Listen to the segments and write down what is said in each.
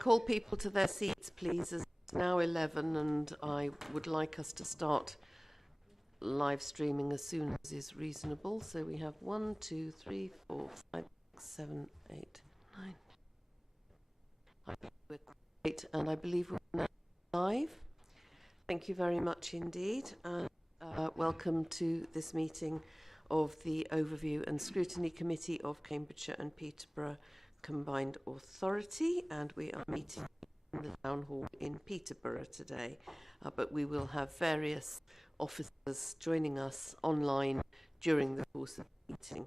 call people to their seats, please? As it's now 11 and I would like us to start live streaming as soon as is reasonable. So we have 1, 2, 3, 4, 5, 6, 7, 8, 9. We're great, and I believe we're now live. Thank you very much indeed. And welcome to this meeting of the Overview and Scrutiny Committee of Cambridgeshire and Peterborough Combined Authority, and we are meeting in the Town Hall in Peterborough today, but we will have various officers joining us online during the course of the meeting.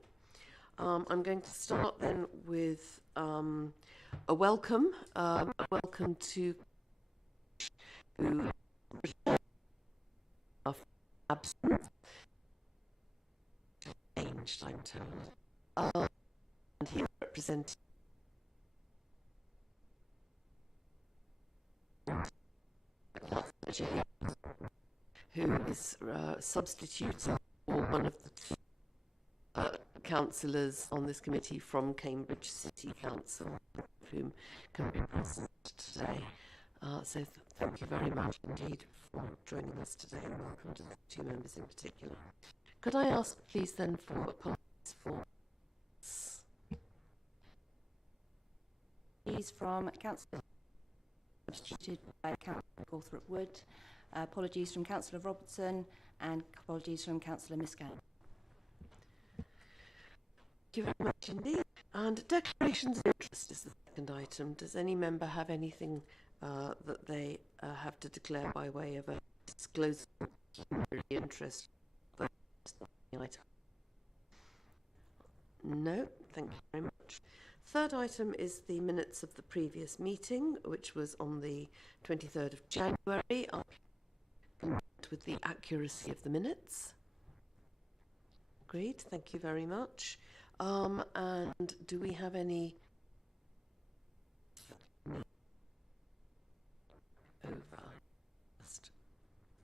I'm going to start then with a welcome to who are absent. Changed, I'm told. And he representing who is substituting for one of the councillors on this committee from Cambridge City Council, whom can be present today. So thank you very much indeed for joining us today, and welcome to the two members in particular. Could I ask, please, then, for apologies for Apologies from Councillor substituted by Councillor Gawthorpe Wood, apologies from Councillor Robertson, and apologies from Councillor Miscan. Thank you very much indeed. And declarations of interest is the second item. Does any member have anything that they have to declare by way of a disclosure of interest? Item? No, thank you very much. Third item is the minutes of the previous meeting, which was on the 23rd of January. I'll comment with the accuracy of the minutes. Great, thank you very much. And do we have any over? Just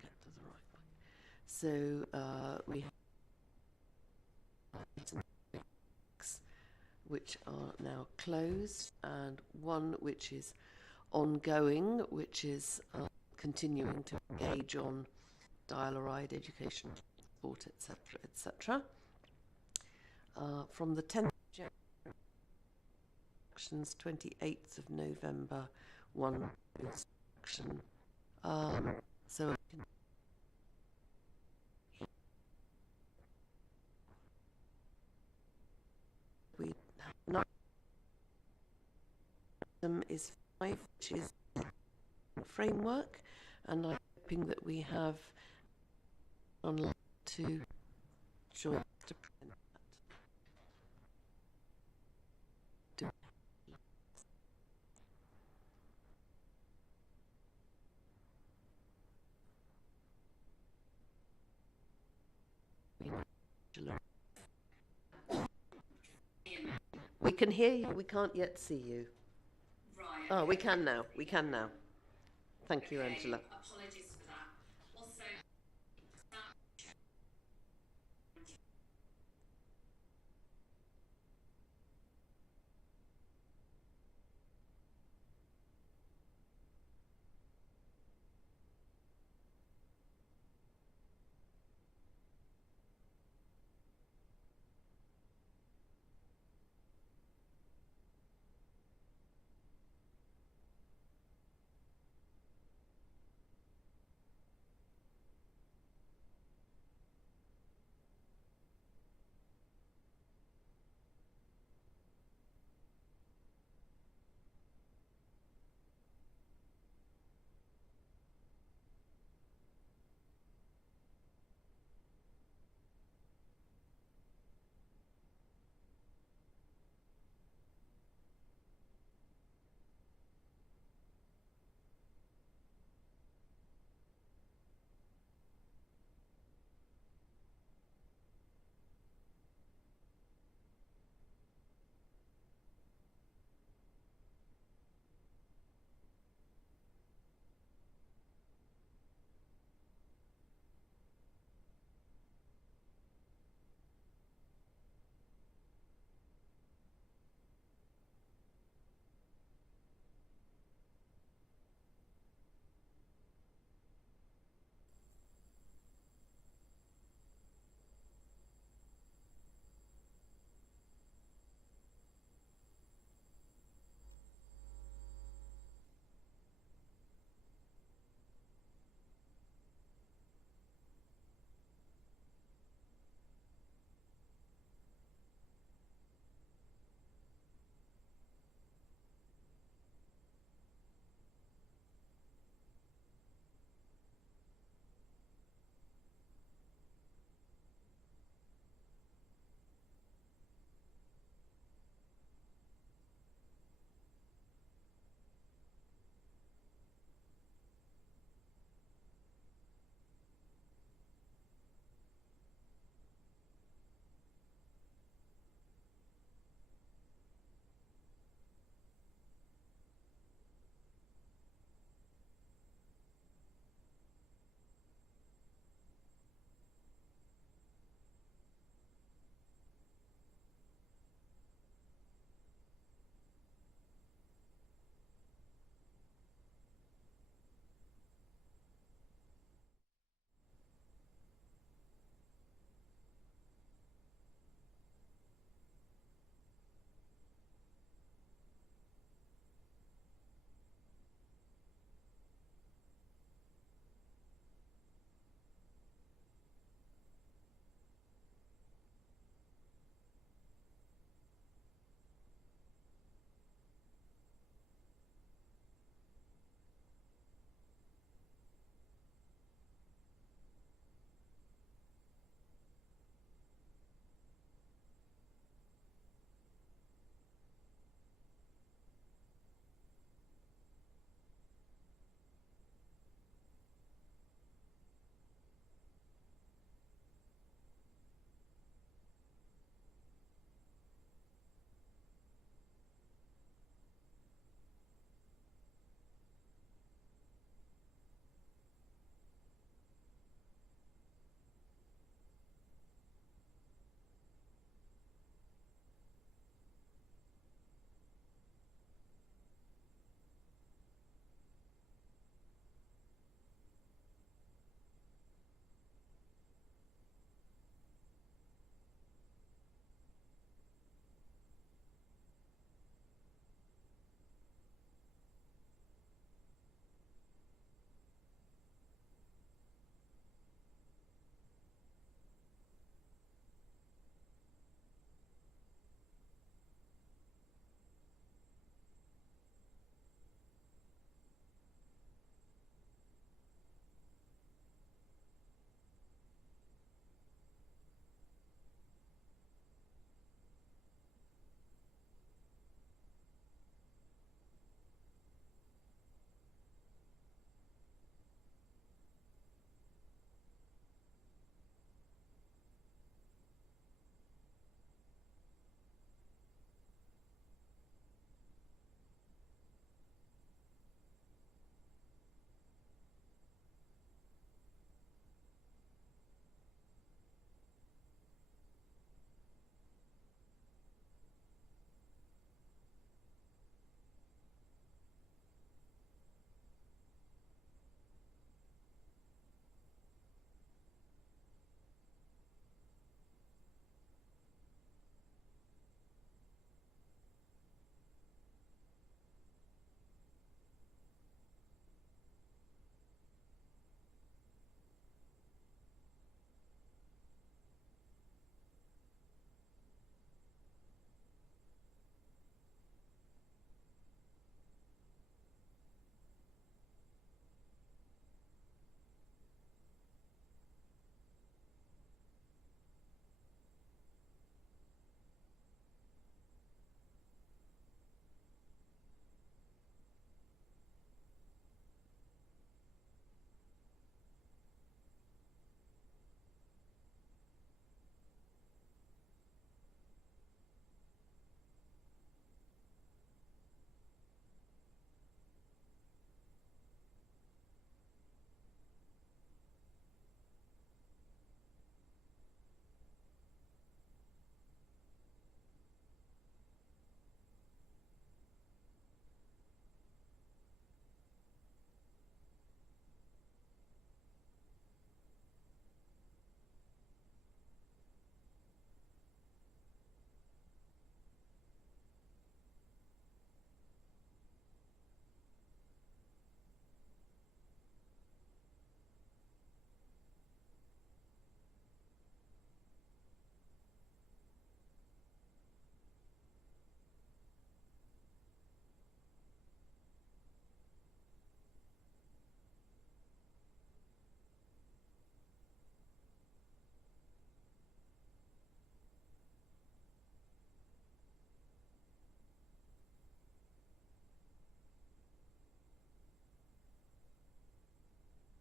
get to the right one. So we have which are now closed, and one which is ongoing, which is continuing to engage on dial-a-ride, education, sport, etc., etc. From the 10th of January, actions, 28th of November, one action. So we have item is 5, which is framework, and I'm hoping that we have online to join us to present that. We can hear you, we can't yet see you. Right. Oh, we can now. We can now. Thank you, Angela. Apologies for that. Also,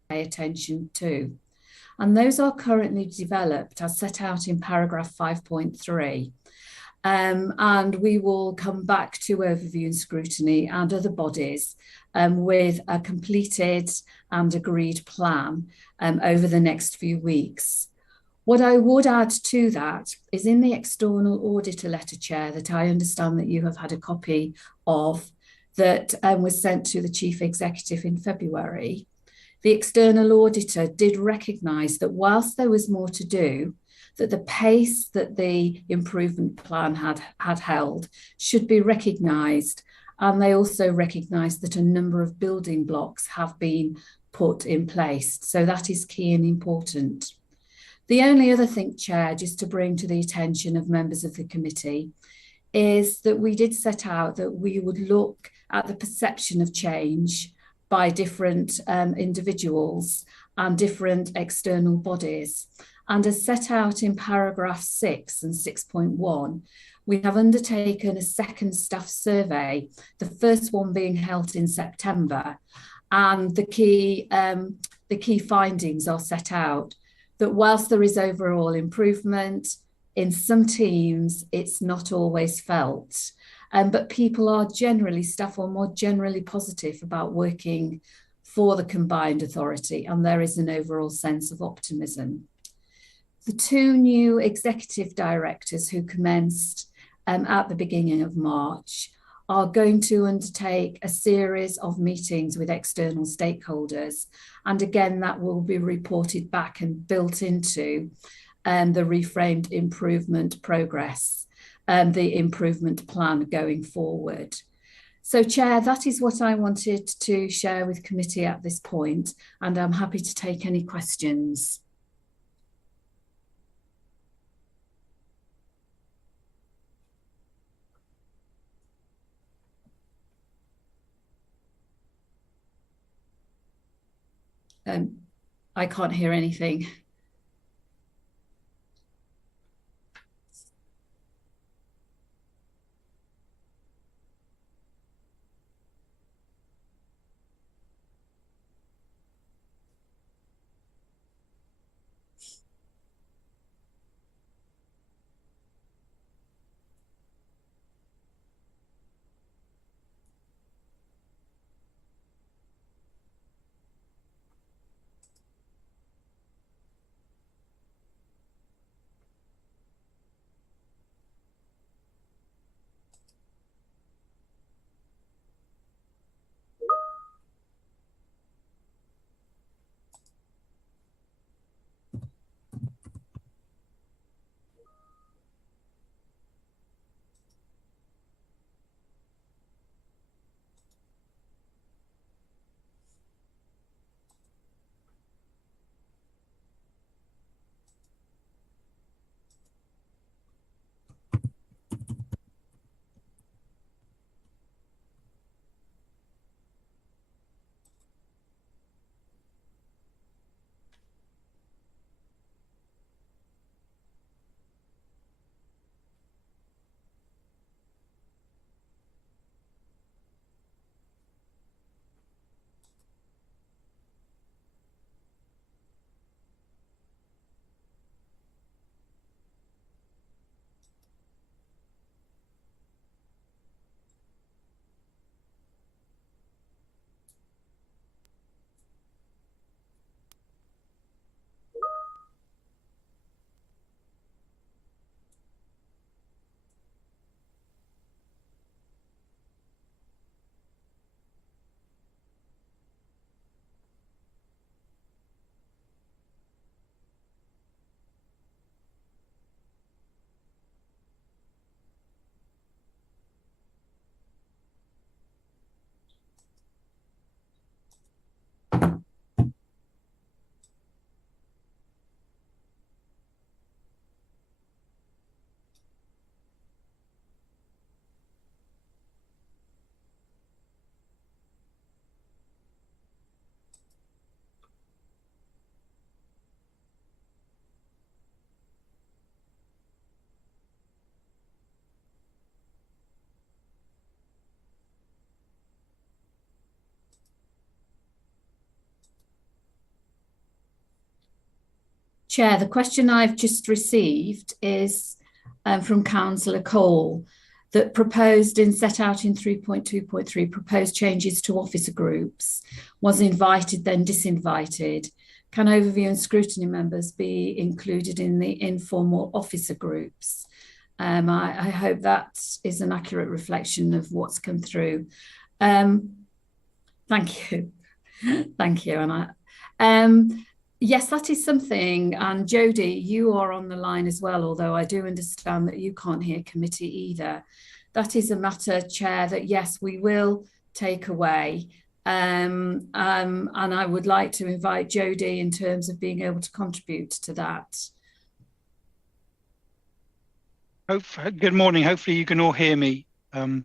pay attention to. And those are currently developed as set out in paragraph 5.3. And we will come back to overview and scrutiny and other bodies with a completed and agreed plan over the next few weeks. What I would add to that is in the external auditor letter, Chair, that I understand that you have had a copy of, that was sent to the Chief Executive in February. The external auditor did recognise that whilst there was more to do, that the pace that the improvement plan had held should be recognised. And they also recognised that a number of building blocks have been put in place. So that is key and important. The only other thing, Chair, just to bring to the attention of members of the committee, is that we did set out that we would look at the perception of change by different individuals and different external bodies. And as set out in paragraph 6 and 6.1, we have undertaken a second staff survey, the first one being held in September. And the key findings are set out that whilst there is overall improvement, in some teams, it's not always felt. But people are generally, staff are more generally positive about working for the combined authority, and there is an overall sense of optimism. The two new executive directors who commenced at the beginning of March are going to undertake a series of meetings with external stakeholders. And again, that will be reported back and built into the reframed improvement progress and the improvement plan going forward. So, Chair, that is what I wanted to share with committee at this point, and I'm happy to take any questions. I can't hear anything. Chair, the question I've just received is from Councillor Cole, that proposed in set out in 3.2.3 proposed changes to officer groups was invited then disinvited. Can overview and scrutiny members be included in the informal officer groups? I hope that is an accurate reflection of what's come through. Thank you. Thank you, Anna. Yes, that is something. And Jodie, you are on the line as well, although I do understand that you can't hear committee either. That is a matter, Chair, that yes, we will take away. And I would like to invite Jodie in terms of being able to contribute to that. Good morning. Hopefully you can all hear me. I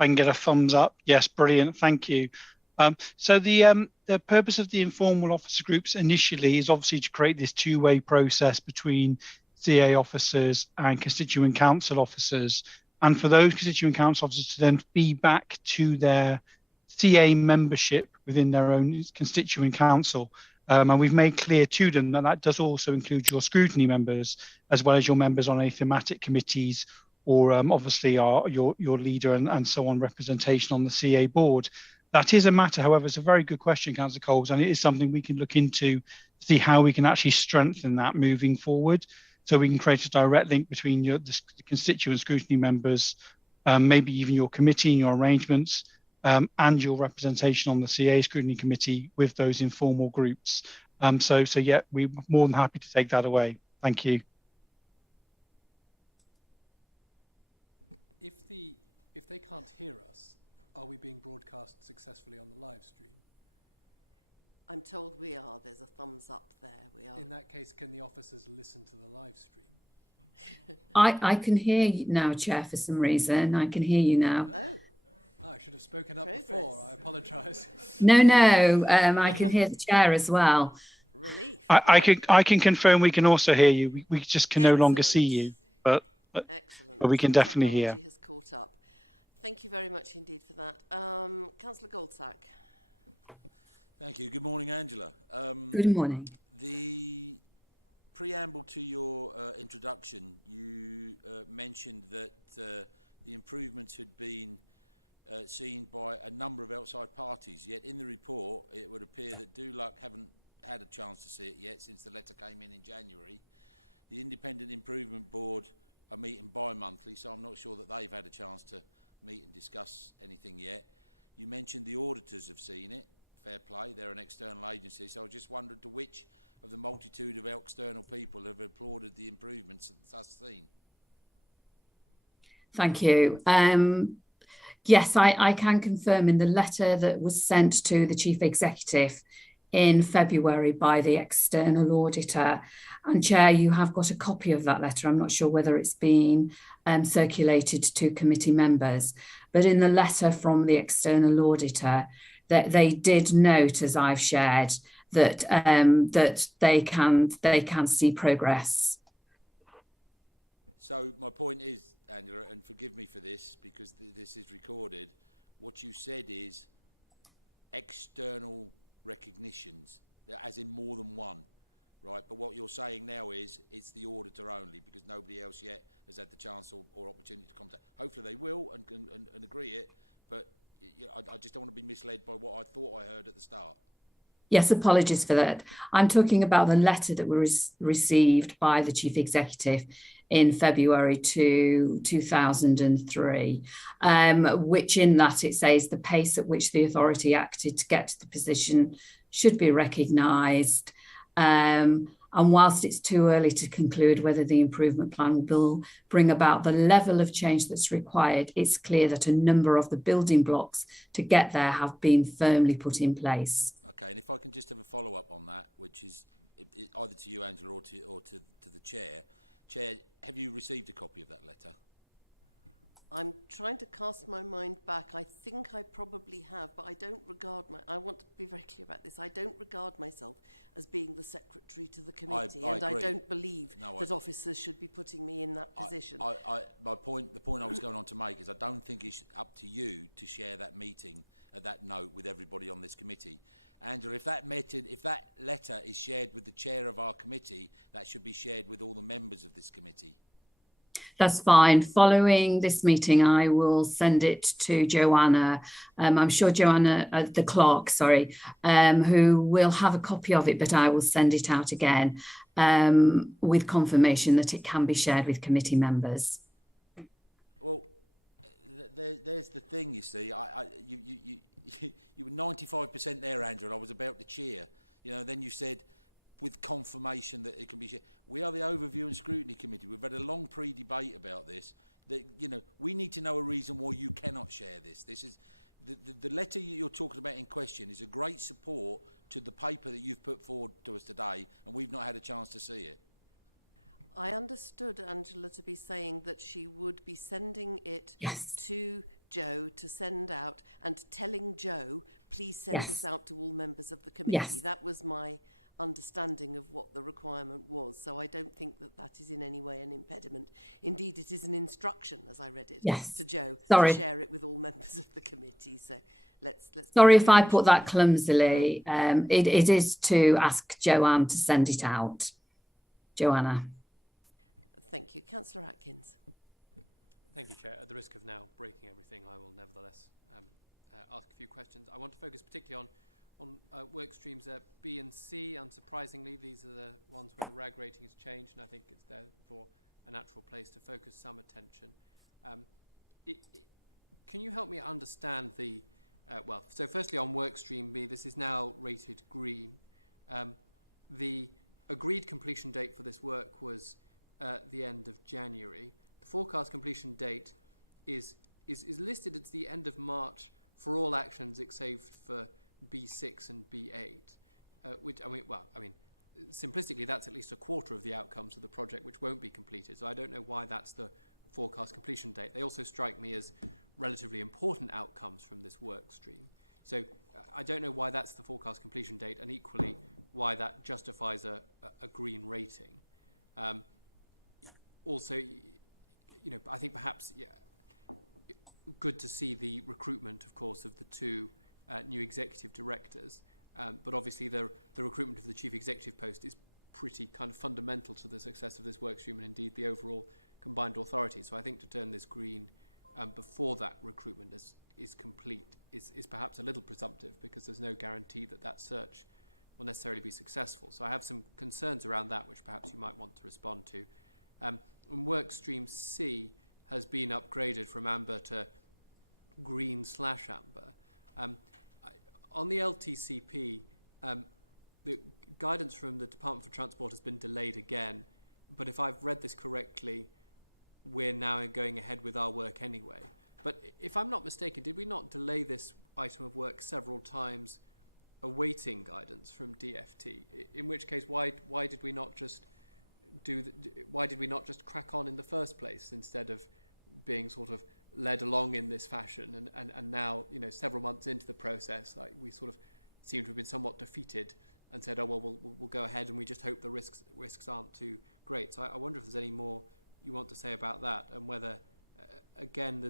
can get a thumbs up. Yes, brilliant. Thank you. So the purpose of the informal officer groups initially is obviously to create this two-way process between CA officers and constituent council officers, and for those constituent council officers to then feed back to their CA membership within their own constituent council. And we've made clear to them that that does also include your scrutiny members, as well as your members on any thematic committees, or obviously your leader and so on, representation on the CA board. That is a matter, however, it's a very good question, Councillor Coles, and it is something we can look into to see how we can actually strengthen that moving forward. So we can create a direct link between the constituent scrutiny members, maybe even your committee and your arrangements, and your representation on the CA scrutiny committee with those informal groups. So yeah, we're more than happy to take that away. Thank you. If they can't hear us, are we being broadcast successfully on the live stream? I'm told we are. There's a thumbs up there. We are. In that case, can the officers listen to the live stream? I can hear you now, Chair, for some reason. I can hear you now. Oh, I should have spoken up before. I apologise. No, I can hear the Chair as well. Relief. I can confirm we can also hear you. We just can no longer see you, but excellent. But we can definitely hear. Technology has caught up. Thank you very much indeed for that. Councillor Goldsack. Thank you. Good morning, Angela. Good morning. The preamble to your introduction, you mentioned that the improvements had been seen by a number of outside parties, yet in the report it would appear that DULUC haven't had a chance to see it yet since the letter came in January. The Independent Improvement Board are meeting bi-monthly, so I'm not sure that they've had a chance to meet and discuss anything yet. You mentioned the auditors have seen it. Fair play, they're an external agency, so I just wondered to which of the multitude of external people have applauded the improvements that's seen. Thank you. Yes, I can confirm in the letter that was sent to the Chief Executive in February by the external auditor. And Chair, you have got a copy of that letter. I'm not sure whether it's been circulated to committee members, but in the letter from the external auditor, that they did note, as I've shared, that that they can see progress. So my point is, Angela, and forgive me for this because this is recorded, what you said is external recognitions, as in more than one, right? But what you're saying now is it's the auditor only because nobody else yet has had the chance or opportunity to contact. Hopefully they will and agree it, but I just don't want to be misled by what I thought I heard at the start. Yes, apologies for that. I'm talking about the letter that was received by the Chief Executive in February 2003, which in that it says the pace at which the authority acted to get to the position should be recognised. And whilst it's too early to conclude whether the improvement plan will bring about the level of change that's required, it's clear that a number of the building blocks to get there have been firmly put in place. Okay, and if I can just have a follow-up on that, which is either to you, Angela, or to the Chair. Chair, have you received a copy of that letter? I'm trying to cast my mind back. I think I probably have, but I don't regard I want to be very clear about this. I don't regard myself as being the secretary to the committee, I and agree. I don't believe that officers should be putting me in that position. The point I was going on to make is I don't think it's up to you to share that meeting that note with everybody on this committee. Angela, if that letter is shared with the chair of our committee, that should be shared with all the members of this committee. That's fine. Following this meeting, I will send it to Joanna. I'm sure Joanna, the clerk, sorry, who will have a copy of it, but I will send it out again with confirmation that it can be shared with committee members. Well, there's the thing, you see. You were 95% there, Andrew, and I was about to cheer. You know, then you said, with confirmation that it can be shared. We are the Overview and Scrutiny Committee. We've had a long pre-debate about this. That, you know, we need to know a reason why you cannot share this. This is the letter you're talking about in question is a great support to the paper that you've put forward to us today, and we've not had a chance to see it. I understood Angela to be saying that she would be sending it to Joe to send out and telling Joe, please send this out to all members of the committee. That was my understanding of what the requirement was. So I don't think that that is in any way an impediment. Indeed, it is an instruction, as I read it, to Joe to share it with all members of the committee. So let's Sorry if I put that clumsily. It is to ask Joanne to send it out. Joanna. Thank you. Councillor Atkins. Thank you, Chair. At the risk of now breaking everything, I will nevertheless ask a few questions. I want to focus particularly on work streams B and C. Unsurprisingly, these are the ones where the RAG rating has changed, and I think it's therefore a natural place to focus some attention. Can you help me understand the, well, so firstly on work stream B, this is now rated green. The agreed completion date for this work was the end of January. The forecast completion date is listed at the end of March for all actions except for B6 and B8, which I mean, simplistically, that's at least a quarter of the outcomes of the project which won't be completed. So I don't know why that's the forecast completion date. They also strike me as relatively important outcomes from this work stream. So I don't know why that's the forecast completion date, and equally why that justifies a green rating. Also, you know, I think perhaps good to see the recruitment, of course, of the two new executive directors, but obviously the recruitment of the chief executive post is pretty kind of fundamental to the success of this work stream and indeed the overall combined authority. So I think to turn this green before that recruitment is complete is perhaps a little presumptive, because there's no guarantee that that search will necessarily be successful. So I have some concerns around that, which perhaps you might want to respond to. And work stream C has been upgraded from amber to green/amber. On the LTCP, the guidance from the Department for Transport has been delayed again, but if I've read this correctly, we're now going ahead with our work anyway. But if I'm not mistaken, did we not delay this item of work several times awaiting guidance from DFT? In which case, why did we not just crack on in the first place instead of being sort of led along in this fashion, and now, you know, several months into the process, like, we sort of seem to have been somewhat defeated and said, oh well, we'll go ahead and we just hope the risks aren't too great. So I wonder if there's any more you want to say about that, and whether again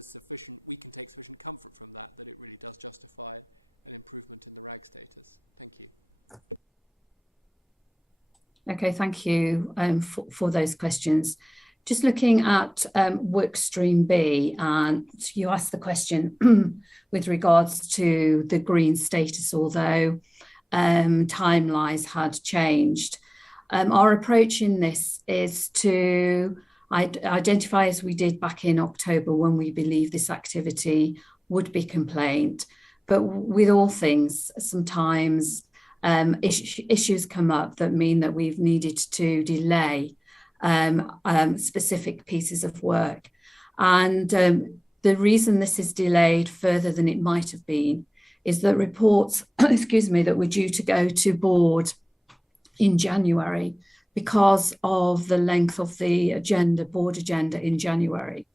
we can take sufficient comfort from that it really does justify an improvement in the RAG status. Thank you. Okay, thank you for those questions. Just looking at work stream B, and you asked the question with regards to the green status, although timelines had changed. Our approach in this is to identify, as we did back in October, when we believe this activity would be complaint. But with all things, sometimes issues come up that mean that we've needed to delay specific pieces of work. And the reason this is delayed further than it might have been is that reports, that were due to go to board in January, because of the length of the board agenda in January,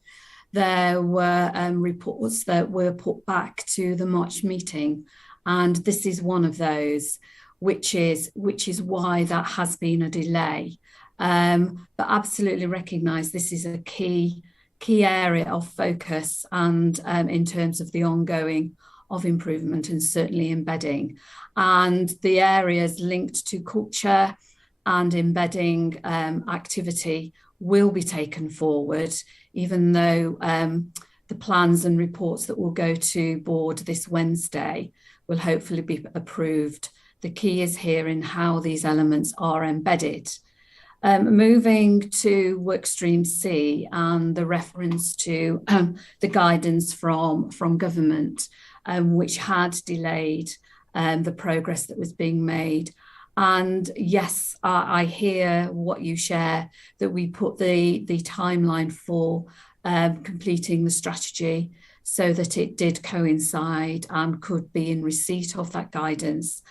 there were reports that were put back to the March meeting. And this is one of those, which is why that has been a delay. But absolutely recognise this is a key area of focus, and in terms of the ongoing of improvement and certainly embedding. And the areas linked to culture and embedding activity will be taken forward, even though the plans and reports that will go to board this Wednesday will hopefully be approved. The key is here in how these elements are embedded. Moving to workstream C and the reference to the guidance from government, which had delayed the progress that was being made. And yes, I hear what you share, that we put the timeline for completing the strategy so that it did coincide and could be in receipt of that guidance.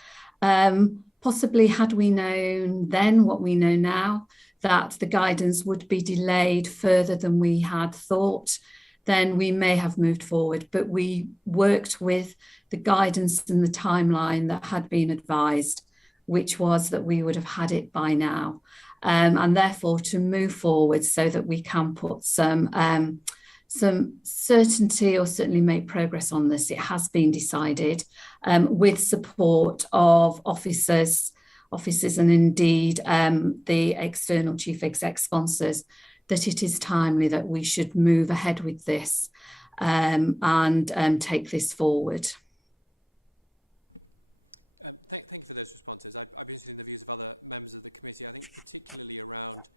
Possibly had we known then what we know now, that the guidance would be delayed further than we had thought, then we may have moved forward. But we worked with the guidance and the timeline that had been advised, which was that we would have had it by now. And therefore to move forward so that we can put some certainty or certainly make progress on this. It has been decided with support of officers and indeed the external chief exec sponsors, that it is timely that we should move ahead with this and take this forward. Thank you for those responses. I'd be interested in the views of other members of the committee. I think particularly around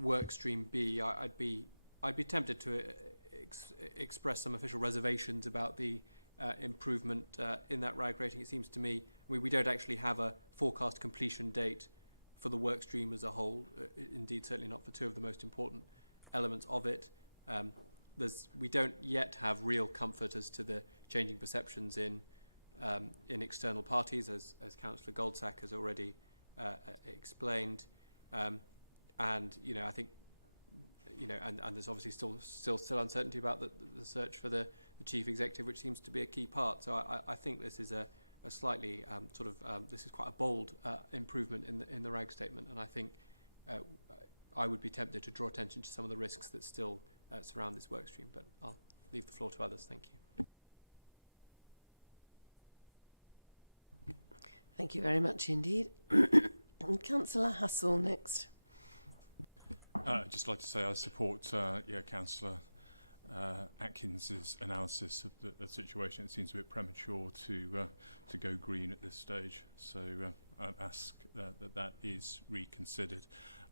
work stream B, I'd be tempted to express some official reservations about the improvement in that RAG rating. It seems to me we don't actually have a forecast completion date for the work stream as a whole. Indeed, certainly not for two of the most important elements of it. We don't yet have real comfort as to the changing perceptions in external parties, as Councillor Goldsack has already explained, and I think and there's obviously still uncertainty about the search for the chief executive, which seems to be a key part. So I think this is a slightly this is quite a bold improvement in the RAG statement, and I think I would be tempted to draw attention to some of the risks that still surround this work stream, but I'll leave the floor to others. Thank you. Thank you very much indeed. Councillor Hassel next. I'd just like to say I support Councillor Atkins's analysis of the situation. It seems a bit premature to go green at this stage, so I'd ask that is reconsidered.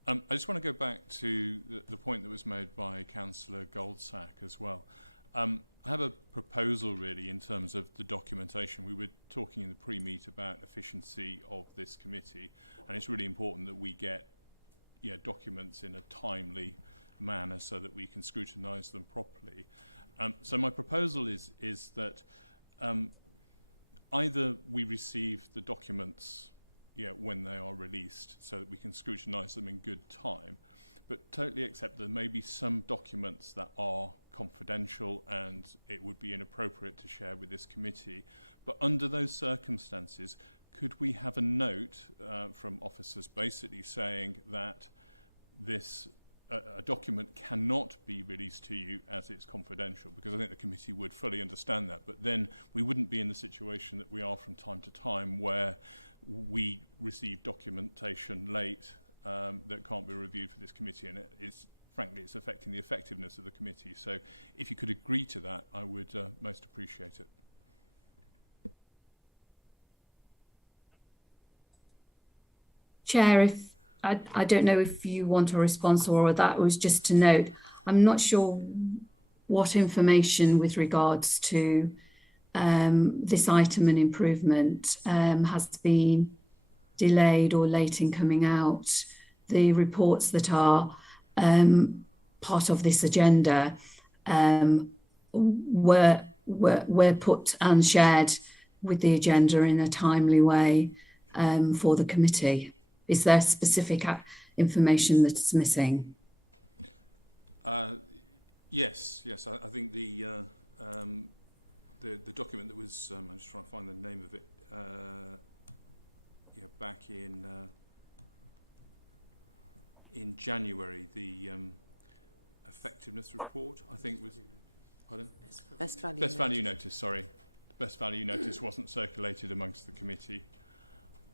I just want to go back to the point that was made by Councillor Goldsack as well. I have a proposal really in terms of the documentation. We were talking in the pre-meet about efficiency of this committee, and it's really important that we get documents in a timely manner so that we can scrutinise them properly. So my proposal is that either we receive the documents when they are released so that we can scrutinise them in good time, but totally accept there may be some documents that are confidential and it would be inappropriate to share with this committee. But under those circumstances, could we have a note from officers basically saying that a document cannot be released to you as it's confidential? Because I think the committee would fully understand that, but then we wouldn't be in the situation that we are from time to time where we receive documentation late that can't be reviewed for this committee, and frankly it's affecting the effectiveness of the committee. So if you could agree to that, I would most appreciate it. Chair, if I don't know if you want a response or that was just to note, I'm not sure what information with regards to this item and improvement has been delayed or late in coming out. The reports that are part of this agenda were put and shared with the agenda in a timely way for the committee. Is there specific information that's missing? Yes. I think the document that was I'm just trying to find the name of it. Back in January, the effectiveness report, I think was. Pardon? Best value Best value notice. Sorry, the best value notice wasn't circulated amongst the committee.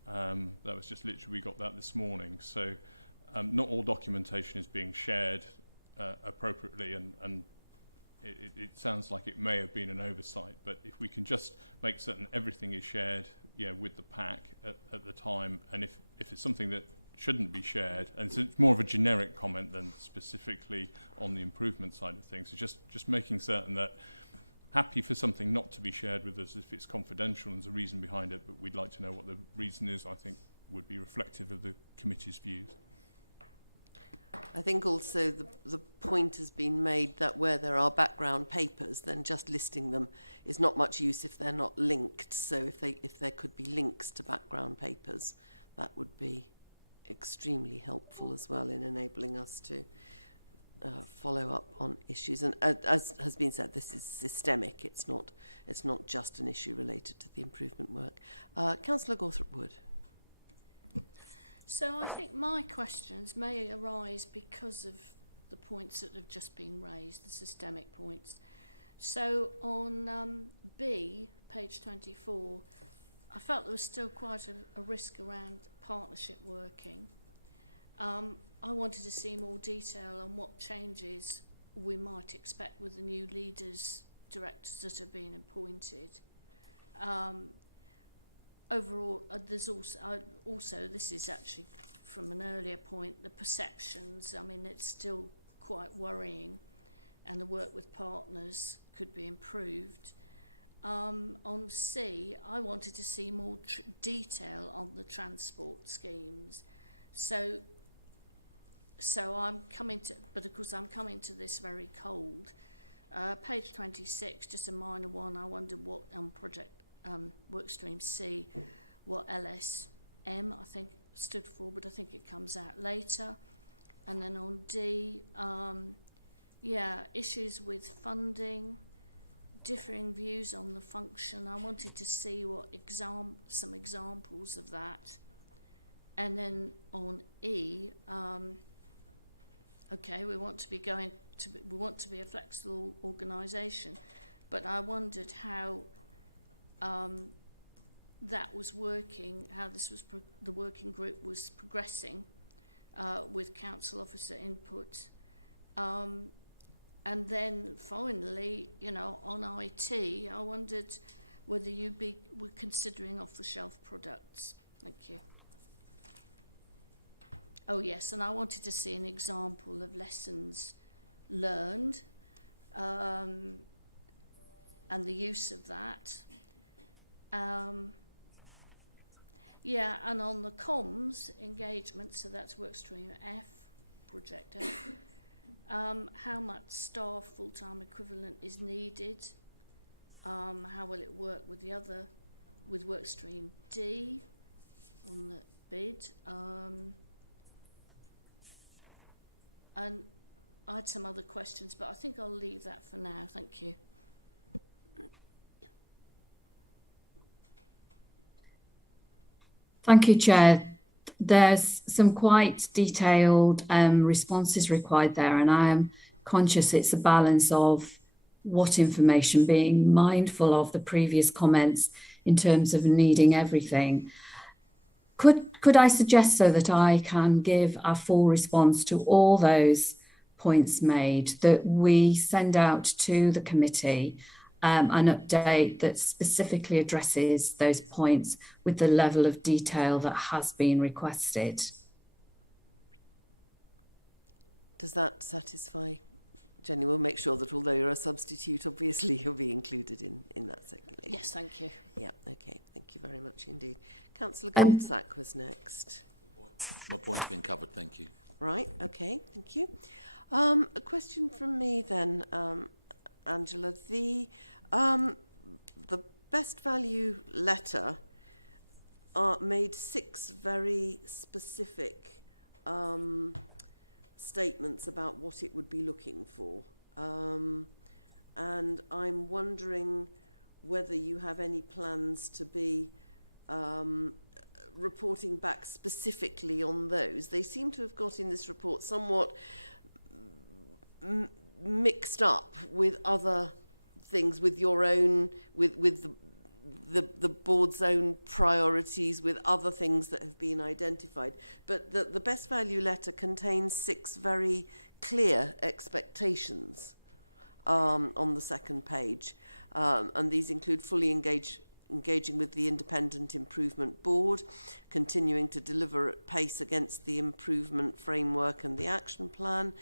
That was just literally, we got that this morning. So not all documentation is being shared appropriately, and it sounds like it may have been an oversight, but if we can just make certain everything is shared, with the pack at the time, and if it's something that shouldn't be shared, and it's more of a generic comment than specifically on the improvement side of things, so just making certain that happy for something not to be shared with us if it's confidential and there's a reason behind it, but we'd like to know what the reason is, I think would be reflective of the committee's views. I think also the point has been made that where there are background papers, then just listing them is not much use if they're not linked. So if there could be links to background papers, that would be extremely helpful as well in enabling us to follow up on issues. And as has been said, this is systemic. It's not just an issue related to the improvement work. Councillor Gawthorpe-Wood. So I think my questions may arise because of the points that have just been raised, the systemic points. So on B, page 24, I felt there was still quite a risk around partnership working. I wanted to see more detail on what changes we might expect with the new leaders, directors that have been appointed. Overall, there's also, this is actually from an earlier point, the perceptions. I mean, it's still quite worrying, and the work with partners could be improved. On C, I wanted to see more detail on the transport schemes. So I'm coming to, but of course I'm coming to this very cold. Page 26, just a minor one. I wondered what project workstream C, what LSM I think stood for, but I think it comes out later. And then on D, issues with funding, differing views on the function. I wanted to see what some examples of that. And then on E, okay, we want to be a flexible organisation, but I wondered how that was working, how this was the working group was progressing with council officer input. And then finally, on IT, I wondered whether were considering off-the-shelf products. Thank you. Oh yes, and I wanted to see an example of lessons learned and the use of that. And on the comms engagement, so that's workstream F, project F, how much staff full-time equivalent is needed, how will it work with with workstream D on the bid, and I had some other questions, but I think I'll leave that for now. Thank you. Thank you, Chair. There's some quite detailed responses required there, and I am conscious it's a balance of what information, being mindful of the previous comments in terms of needing everything. Could I suggest so that I can give a full response to all those points made, that we send out to the committee an update that specifically addresses those points with the level of detail that has been requested? Does that satisfy Jenny? We'll make sure that although you're a substitute, obviously you'll be included in that circulation. Yes, thank you. Yeah, okay. Thank you very much indeed. Councillor Goldsack was next. My point's been covered, thank you. Right, okay, thank you. A question from me then, Angela. The best value letter made 6 very specific statements about what it would be looking for. And I'm wondering whether you have any plans to be reporting back specifically on those. They seem to have got in this report somewhat mixed up with other things, with your own, with the board's own priorities with other things that have been identified. But the best value letter contains 6 very clear expectations on the second page. And these include fully engaging with the Independent Improvement Board, continuing to deliver at pace against the improvement framework and the action plan,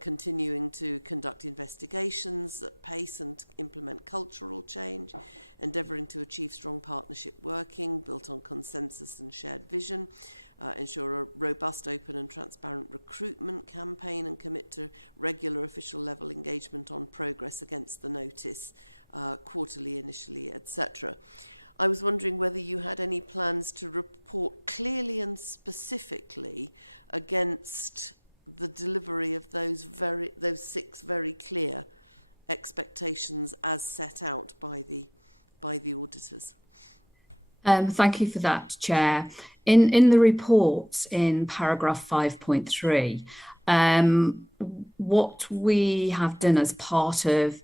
continuing to conduct investigations at pace and implement cultural change, endeavouring to achieve strong partnership working built on consensus and shared vision, ensure a robust, open and transparent recruitment campaign, and commit to regular official level engagement on progress against the notice, quarterly, initially, etc. I was wondering whether you had any plans to report clearly and specifically against the delivery of those 6 very clear expectations as set out by the auditors. Thank you for that, Chair. In the report in paragraph 5.3, what we have done as part of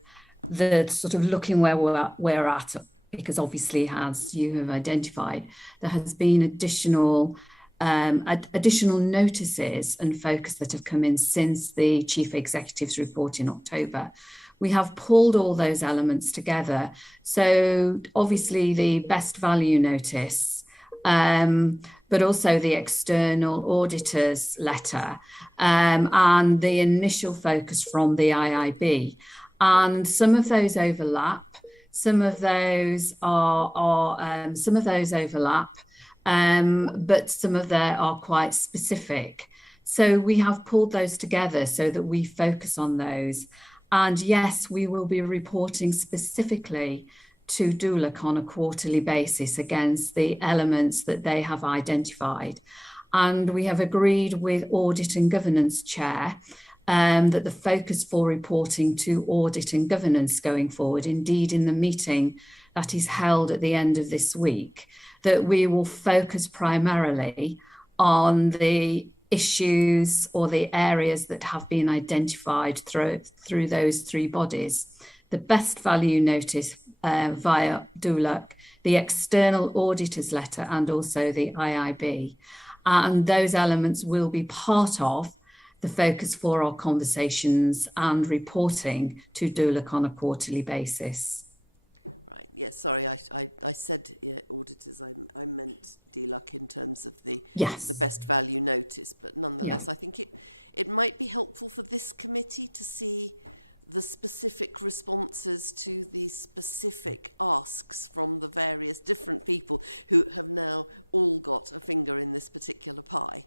the sort of looking where we're at, because obviously, as you have identified, there has been additional notices and focus that have come in since the Chief Executive's report in October. We have pulled all those elements together. So obviously the best value notice, but also the external auditor's letter, and the initial focus from the IIB. And some of those overlap. Some of those overlap, but some of them are quite specific. So we have pulled those together so that we focus on those. And yes, we will be reporting specifically to DULAC on a quarterly basis against the elements that they have identified. And we have agreed with Audit and Governance Chair that the focus for reporting to audit and governance going forward, indeed in the meeting that is held at the end of this week, that we will focus primarily on the issues or the areas that have been identified through those 3 bodies. The best value notice via DULAC, the external auditor's letter, and also the IIB. And those elements will be part of the focus for our conversations and reporting to DULAC on a quarterly basis. Right. Yes. Sorry, I said auditors. I meant DLUC in terms of the best value notice, but nonetheless, I think it might be helpful for this committee to see the specific responses to the specific asks from the various different people who have now all got a finger in this particular pie.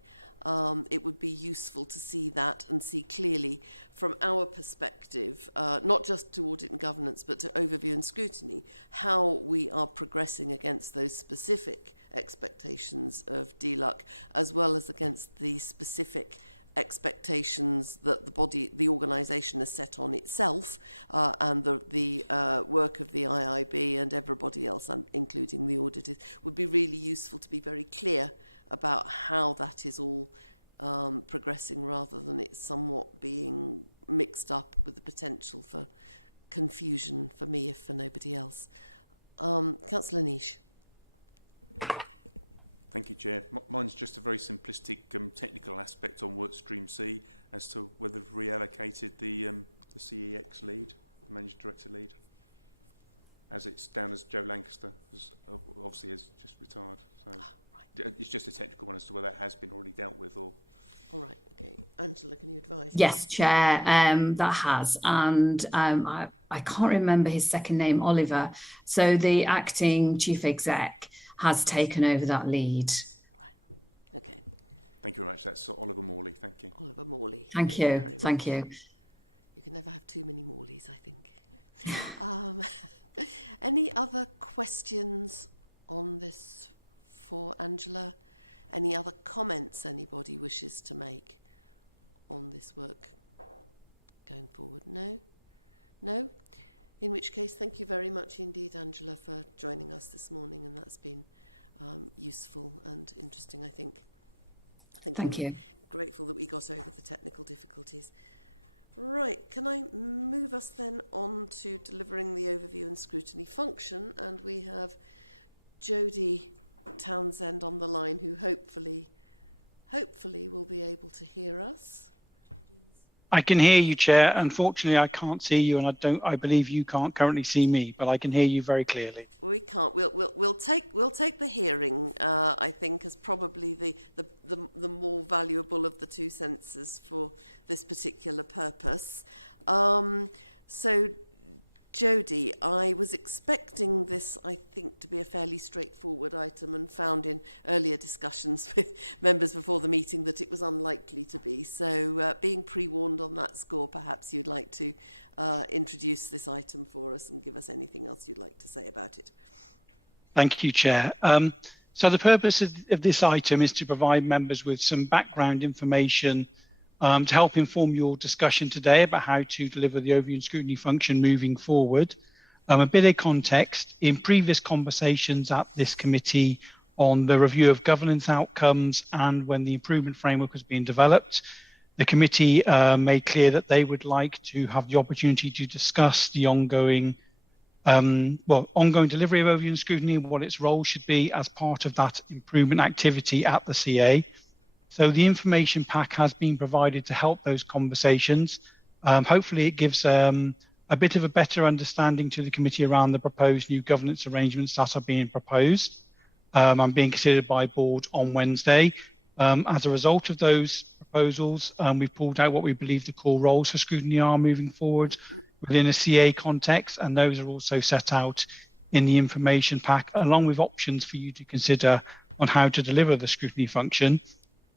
It would be useful to see that and see clearly from our perspective, not just to audit and governance, but to overview and scrutiny, how we are progressing against those specific expectations of DLUC, as well as against the specific expectations that the organisation has set on itself, and the work of the IIB and everybody else, and including the auditors, would be really useful to be very clear about how that is all progressing, rather than it somewhat being mixed up with the potential for confusion for me, if for nobody else. Councillor Niche. Thank you, Chair. Mine's just a very simplistic technical aspect on Workstream C as to whether we've reallocated the CEX lead, the Managing Director lead, as it's down as Joe Lancaster, who's obviously has just retired. So it's just a technical one as to whether that has been already dealt with or... All right, okay. Angela, can you advise? Yes, Chair, that has. And I can't remember his second name, Oliver. So the acting chief exec has taken over that lead. Right, okay. Thank you very much. That's Oliver Morley. Thank you. Oliver Morley. Thank you. Thank you. You can never have too many Morleys, I think. Any other questions on this for Angela? Any other comments anybody wishes to make on this work going forward? No? No? In which case, thank you very much indeed, Angela, for joining us this morning, and that's been useful and interesting, I think. Thank you. Grateful that we got over the technical difficulties. Right, can I move us then on to delivering the overview and scrutiny function? And we have Jodie Townsend on the line, who hopefully will be able to hear us. I can hear you, Chair. Unfortunately, I can't see you, and I believe you can't currently see me, but I can hear you very clearly. We can't. We'll take the hearing. I think as probably the more valuable of the two senses for this particular purpose. So, Jodie, I was expecting this, I think, to be a fairly straightforward item, and found in earlier discussions with members before the meeting that it was unlikely to be. So, being pre-warned on that score, perhaps you'd like to introduce this item for us and give us anything else you'd like to say about it. Thank you, Chair. So the purpose of this item is to provide members with some background information to help inform your discussion today about how to deliver the overview and scrutiny function moving forward. A bit of context: in previous conversations at this committee on the review of governance outcomes and when the improvement framework was being developed, the committee made clear that they would like to have the opportunity to discuss the ongoing delivery of overview and scrutiny, what its role should be as part of that improvement activity at the CA. So the information pack has been provided to help those conversations. Hopefully it gives a bit of a better understanding to the committee around the proposed new governance arrangements that are being proposed and being considered by board on Wednesday. As a result of those proposals, we've pulled out what we believe the core roles for scrutiny are moving forward within a CA context, and those are also set out in the information pack, along with options for you to consider on how to deliver the scrutiny function.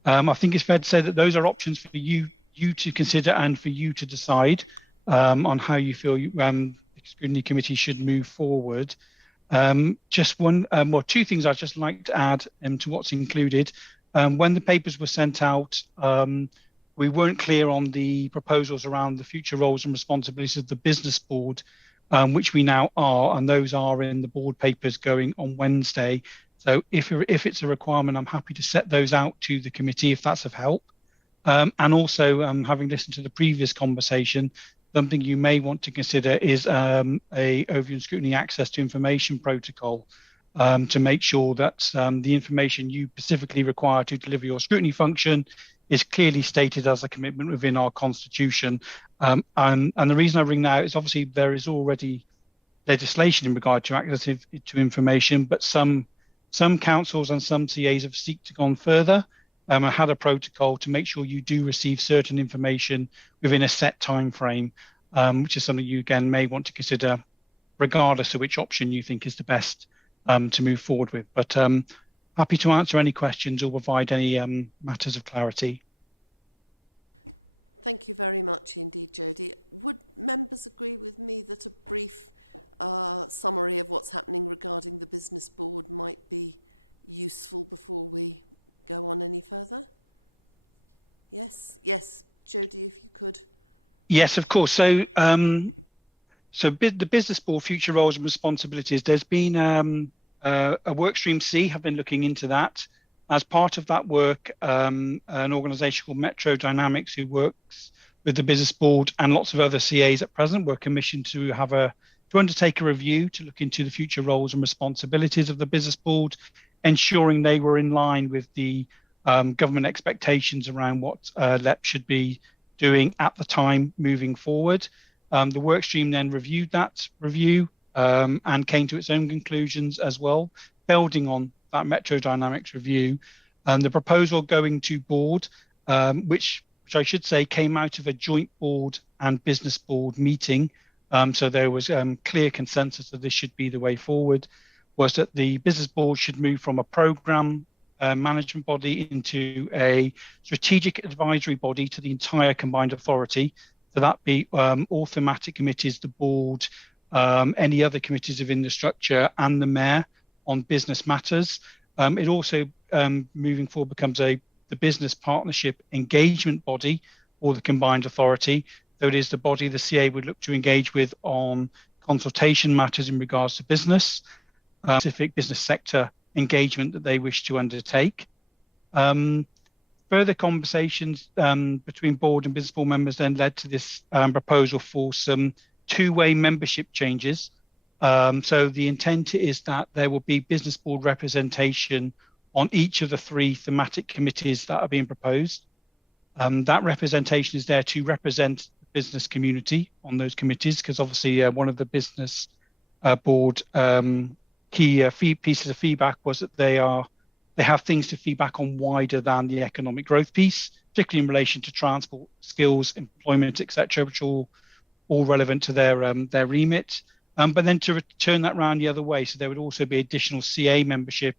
I think it's fair to say that those are options for you to consider and for you to decide on how you feel the scrutiny committee should move forward. Just two things I'd just like to add to what's included. When the papers were sent out, we weren't clear on the proposals around the future roles and responsibilities of the business board, which we now are, and those are in the board papers going on Wednesday. So if it's a requirement, I'm happy to set those out to the committee if that's of help. And also, having listened to the previous conversation, something you may want to consider is a overview and scrutiny access to information protocol to make sure that the information you specifically require to deliver your scrutiny function is clearly stated as a commitment within our constitution. And the reason I bring that out is obviously there is already legislation in regard to access to information, but some councils and some CAs have seeked gone further and had a protocol to make sure you do receive certain information within a set time frame, which is something you again may want to consider regardless of which option you think is the best to move forward with. But happy to answer any questions or provide any matters of clarity. Thank you very much indeed, Jodie. Would members agree with me that a brief summary of what's happening regarding the business board might be useful before we go on any further? Yes, Jodie, if you could. Yes, of course. So, the business board future roles and responsibilities. There's been a workstream C have been looking into that. As part of that work, an organisation called Metro Dynamics, who works with the business board and lots of other CAs at present, were commissioned to undertake a review to look into the future roles and responsibilities of the business board, ensuring they were in line with the government expectations around what LEP should be doing at the time moving forward. The workstream then reviewed that review and came to its own conclusions as well, building on that Metro Dynamics review. The proposal going to board, which I should say came out of a joint board and business board meeting, so there was clear consensus that this should be the way forward, was that the business board should move from a programme management body into a strategic advisory body to the entire combined authority. So that be all thematic committees, the board, any other committees within the structure, and the mayor on business matters. It also, moving forward, becomes the business partnership engagement body or the combined authority. So it is the body the CA would look to engage with on consultation matters in regards to business, specific business sector engagement that they wish to undertake. further conversations between board and business board members then led to this proposal for some two-way membership changes. So the intent is that there will be business board representation on each of the 3 thematic committees that are being proposed. That representation is there to represent the business community on those committees, because obviously one of the business board key pieces of feedback was that they have things to feedback on wider than the economic growth piece, particularly in relation to transport, skills, employment, etc., which are all relevant to their remit. But then to turn that around the other way, so there would also be additional CA membership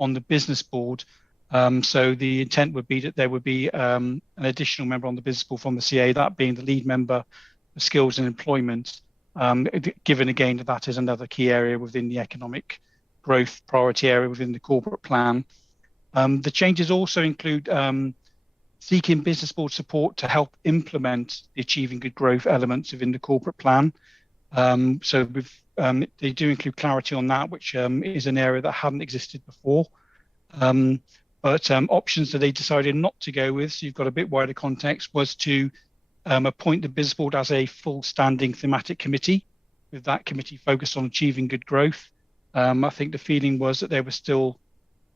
on the business board. So the intent would be that there would be an additional member on the business board from the CA, that being the lead member of skills and employment, given again that is another key area within the economic growth priority area within the corporate plan. The changes also include seeking business board support to help implement the achieving good growth elements within the corporate plan. So they do include clarity on that, which is an area that hadn't existed before. But options that they decided not to go with, so you've got a bit wider context, was to appoint the business board as a full standing thematic committee, with that committee focused on achieving good growth. I think the feeling was that there were still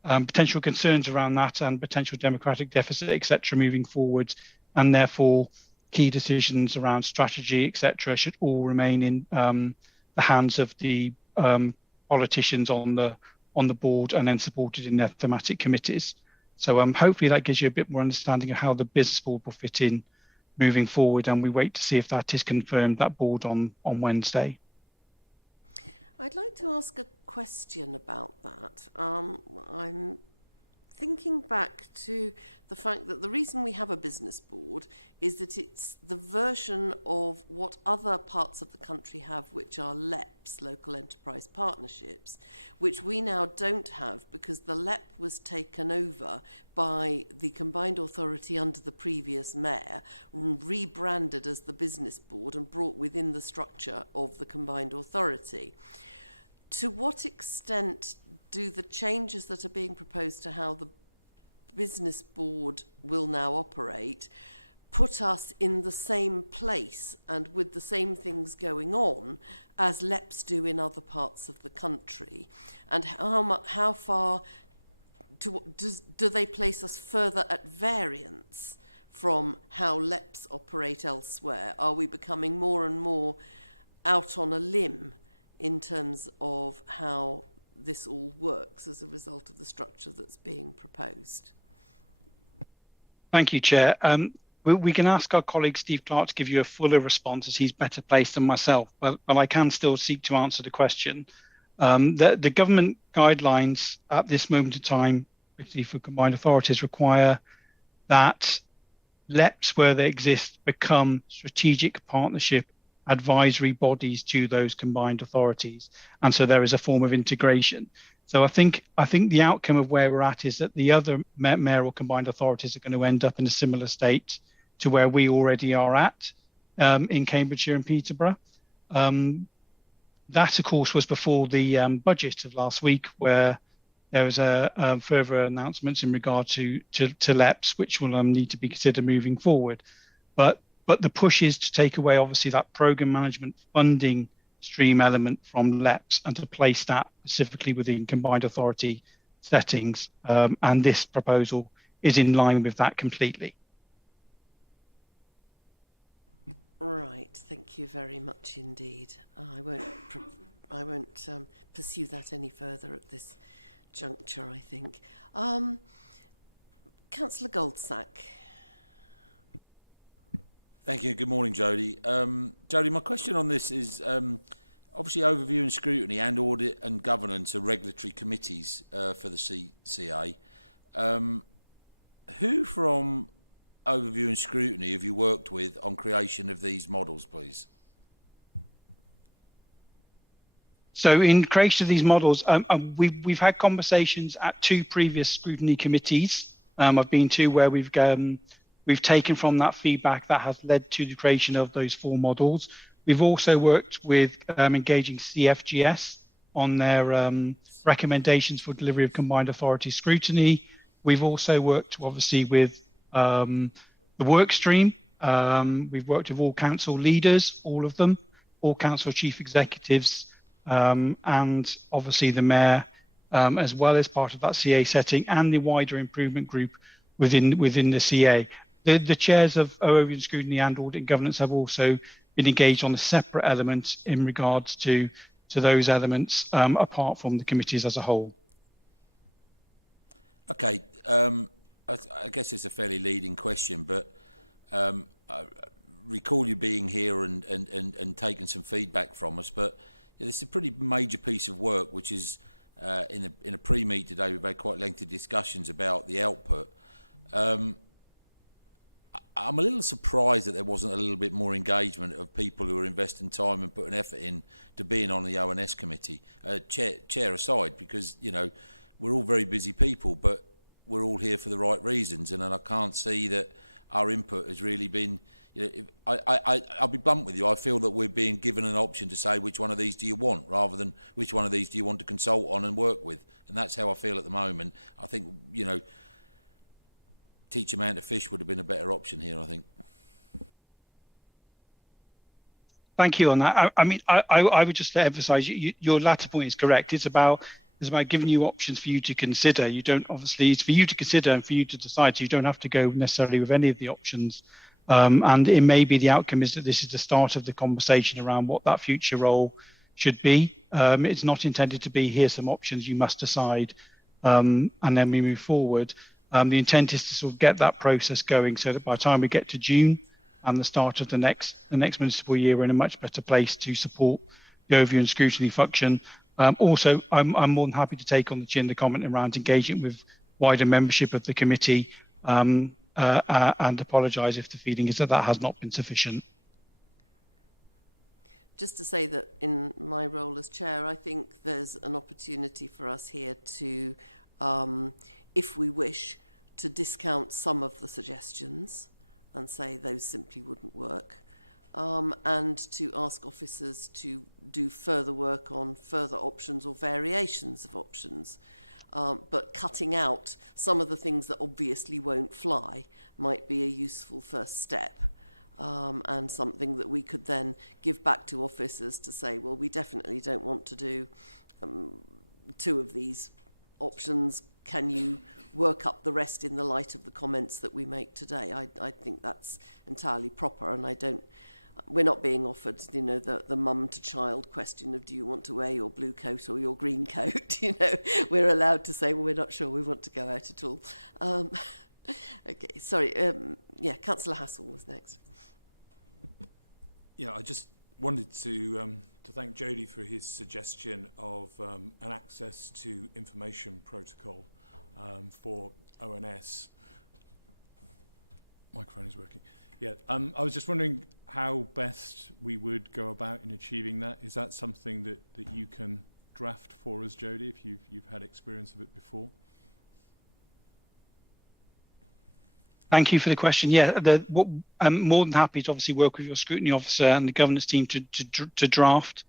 potential concerns around that and potential democratic deficit, etc., moving forward, and therefore key decisions around strategy, etc., should all remain in the hands of the politicians on the board and then supported in their thematic committees. So hopefully that gives you a bit more understanding of how the business board will fit in moving forward, and we wait to see if that is confirmed, that board on Wednesday. I'd like to ask a question about that. I'm thinking back to the fact that the reason we have a business board is that it's the version of what other parts of the country have, which are LEPs, local enterprise partnerships, which we now don't have because the LEP was taken over by the combined authority under the previous mayor, rebranded as the business board and brought within the structure of the combined authority. To what extent do the changes that are being proposed to how the business board will now operate put us in the same place and with the same things going on as LEPs do in other parts of the country? And how far do they place us further at variance from how LEPs operate elsewhere? Are we becoming more and more out on a limb in terms of how this all works as a result of the structure that's being proposed? Thank you, Chair. We can ask our colleague Steve Clark to give you a fuller response, as he's better placed than myself, but I can still seek to answer the question. The government guidelines at this moment in time, particularly for combined authorities, require that LEPs, where they exist, become strategic partnership advisory bodies to those combined authorities, and so there is a form of integration. So I think the outcome of where we're at is that the other mayoral combined authorities are going to end up in a similar state to where we already are at in Cambridgeshire and Peterborough. That, of course, was before the budget of last week, where there was a further announcements in regard to LEPs, which will need to be considered moving forward. But the push is to take away, obviously, that programme management funding stream element from LEPs and to place that specifically within combined authority settings. And this proposal is in line with that completely. Right, thank you very much indeed. I won't pursue that any further at this juncture, I think. Councillor Goldsack. Thank you. Good morning, Jodie. Jodie, my question on this is obviously overview and scrutiny and audit and governance are regulatory committees for the CPCA. Who from overview and scrutiny have you worked with on creation of these models, please? So in creation of these models, we've had conversations at 2 previous scrutiny committees. I've been to where we've taken from that feedback that has led to the creation of those 4 models. We've also worked with engaging CFGS on their recommendations for delivery of combined authority scrutiny. We've also worked, obviously, with The work stream, we've worked with all council leaders, all of them, all council chief executives, and obviously the mayor, as well as part of that CA setting, and the wider improvement group within the CA. The chairs of OOV and Scrutiny and Audit and Governance have also been engaged on a separate element in regards to those elements, apart from the committees as a whole. Okay, I guess it's a fairly leading question, but I recall you being here and taking some feedback from us. But yeah, this is a pretty major piece of work, which is in a pre-meet today. We've had quite lengthy discussions about the output. I'm a little surprised that there wasn't a little bit more engagement of people who are investing time and putting effort in to being on the ONS committee, chair aside, because we're all very busy people, but we're all here for the right reasons, and I can't see that our input has really been. I'll be blunt with you. I feel that we're being given an option to say which one of these do you want, rather than which one of these do you want to consult on and work with, and that's how I feel at the moment. I think teach a man to fish would have been a better option here, I think. Thank you on that. I would just emphasise your latter point is correct. It's about giving you options for you to consider. You don't, obviously, it's for you to consider and for you to decide. So you don't have to go necessarily with any of the options. And it may be the outcome is that this is the start of the conversation around what that future role should be. It's not intended to be, here's some options, you must decide, and then we move forward. The intent is to sort of get that process going so that by the time we get to June and the start of the next municipal year, we're in a much better place to support the overview and scrutiny function. Also, I'm more than happy to take on the chin the comment around engagement with wider membership of the committee, and apologise if the feeling is that has not been sufficient. Just to say that in my role as chair, I think there's an opportunity for us here to, if we wish, to discount some of the suggestions and say those simply wouldn't work. And to ask officers to do further work on further options or variations of options. But cutting out some of the things that obviously won't fly might be a useful first step, and something that we could then give back to officers to say, well, we definitely don't want to do 2 of these options. Can you work up the rest in the light of the comments that we make today? I think that's entirely proper, and we're not being offered, the mum to child question of do you want to wear your blue coat or your green coat? We're allowed to say, well, we're not sure we want to go out at all. Okay, sorry. Councillor Hassel was next. Yeah, I just wanted to thank Jody for his suggestion of an access to information protocol for ONS. Microphone is working. Yeah, I was just wondering how best we would go about in achieving that. Is that something that you can draft for us, Jody, if you've had experience of it before? Thank you for the question. Yeah, I'm more than happy to obviously work with your scrutiny officer and the governance team to draft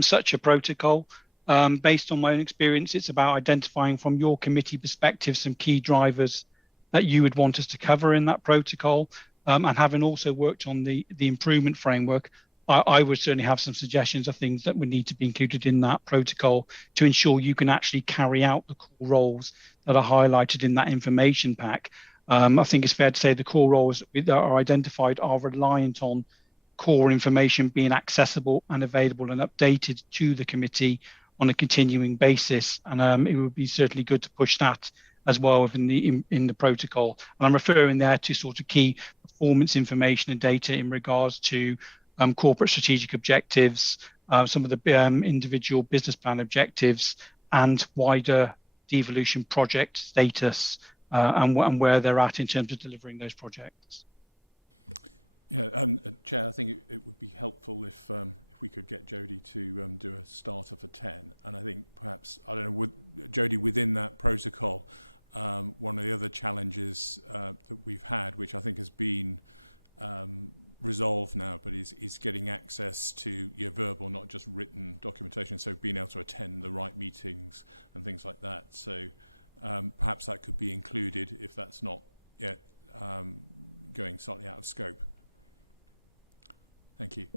such a protocol. Based on my own experience, it's about identifying from your committee perspective some key drivers that you would want us to cover in that protocol. And having also worked on the improvement framework, I would certainly have some suggestions of things that would need to be included in that protocol to ensure you can actually carry out the core roles that are highlighted in that information pack. I think it's fair to say the core roles that are identified are reliant on core information being accessible and available and updated to the committee on a continuing basis. And it would be certainly good to push that as well within in the protocol. And I'm referring there to sort of key performance information and data in regards to corporate strategic objectives, some of the individual business plan objectives, and wider devolution project status, and where they're at in terms of delivering those projects. Yeah, Chair, I think it would be helpful if we could get Jody to do a starter for 10. And I think perhaps, I don't know, Jody, within that protocol, one of the other challenges that we've had, which I think has been resolved now, but is getting access to your verbal, not just written documentation, so being able to attend the right meetings and things like that. So perhaps that could be included if that's not yet going slightly out of scope. Thank you.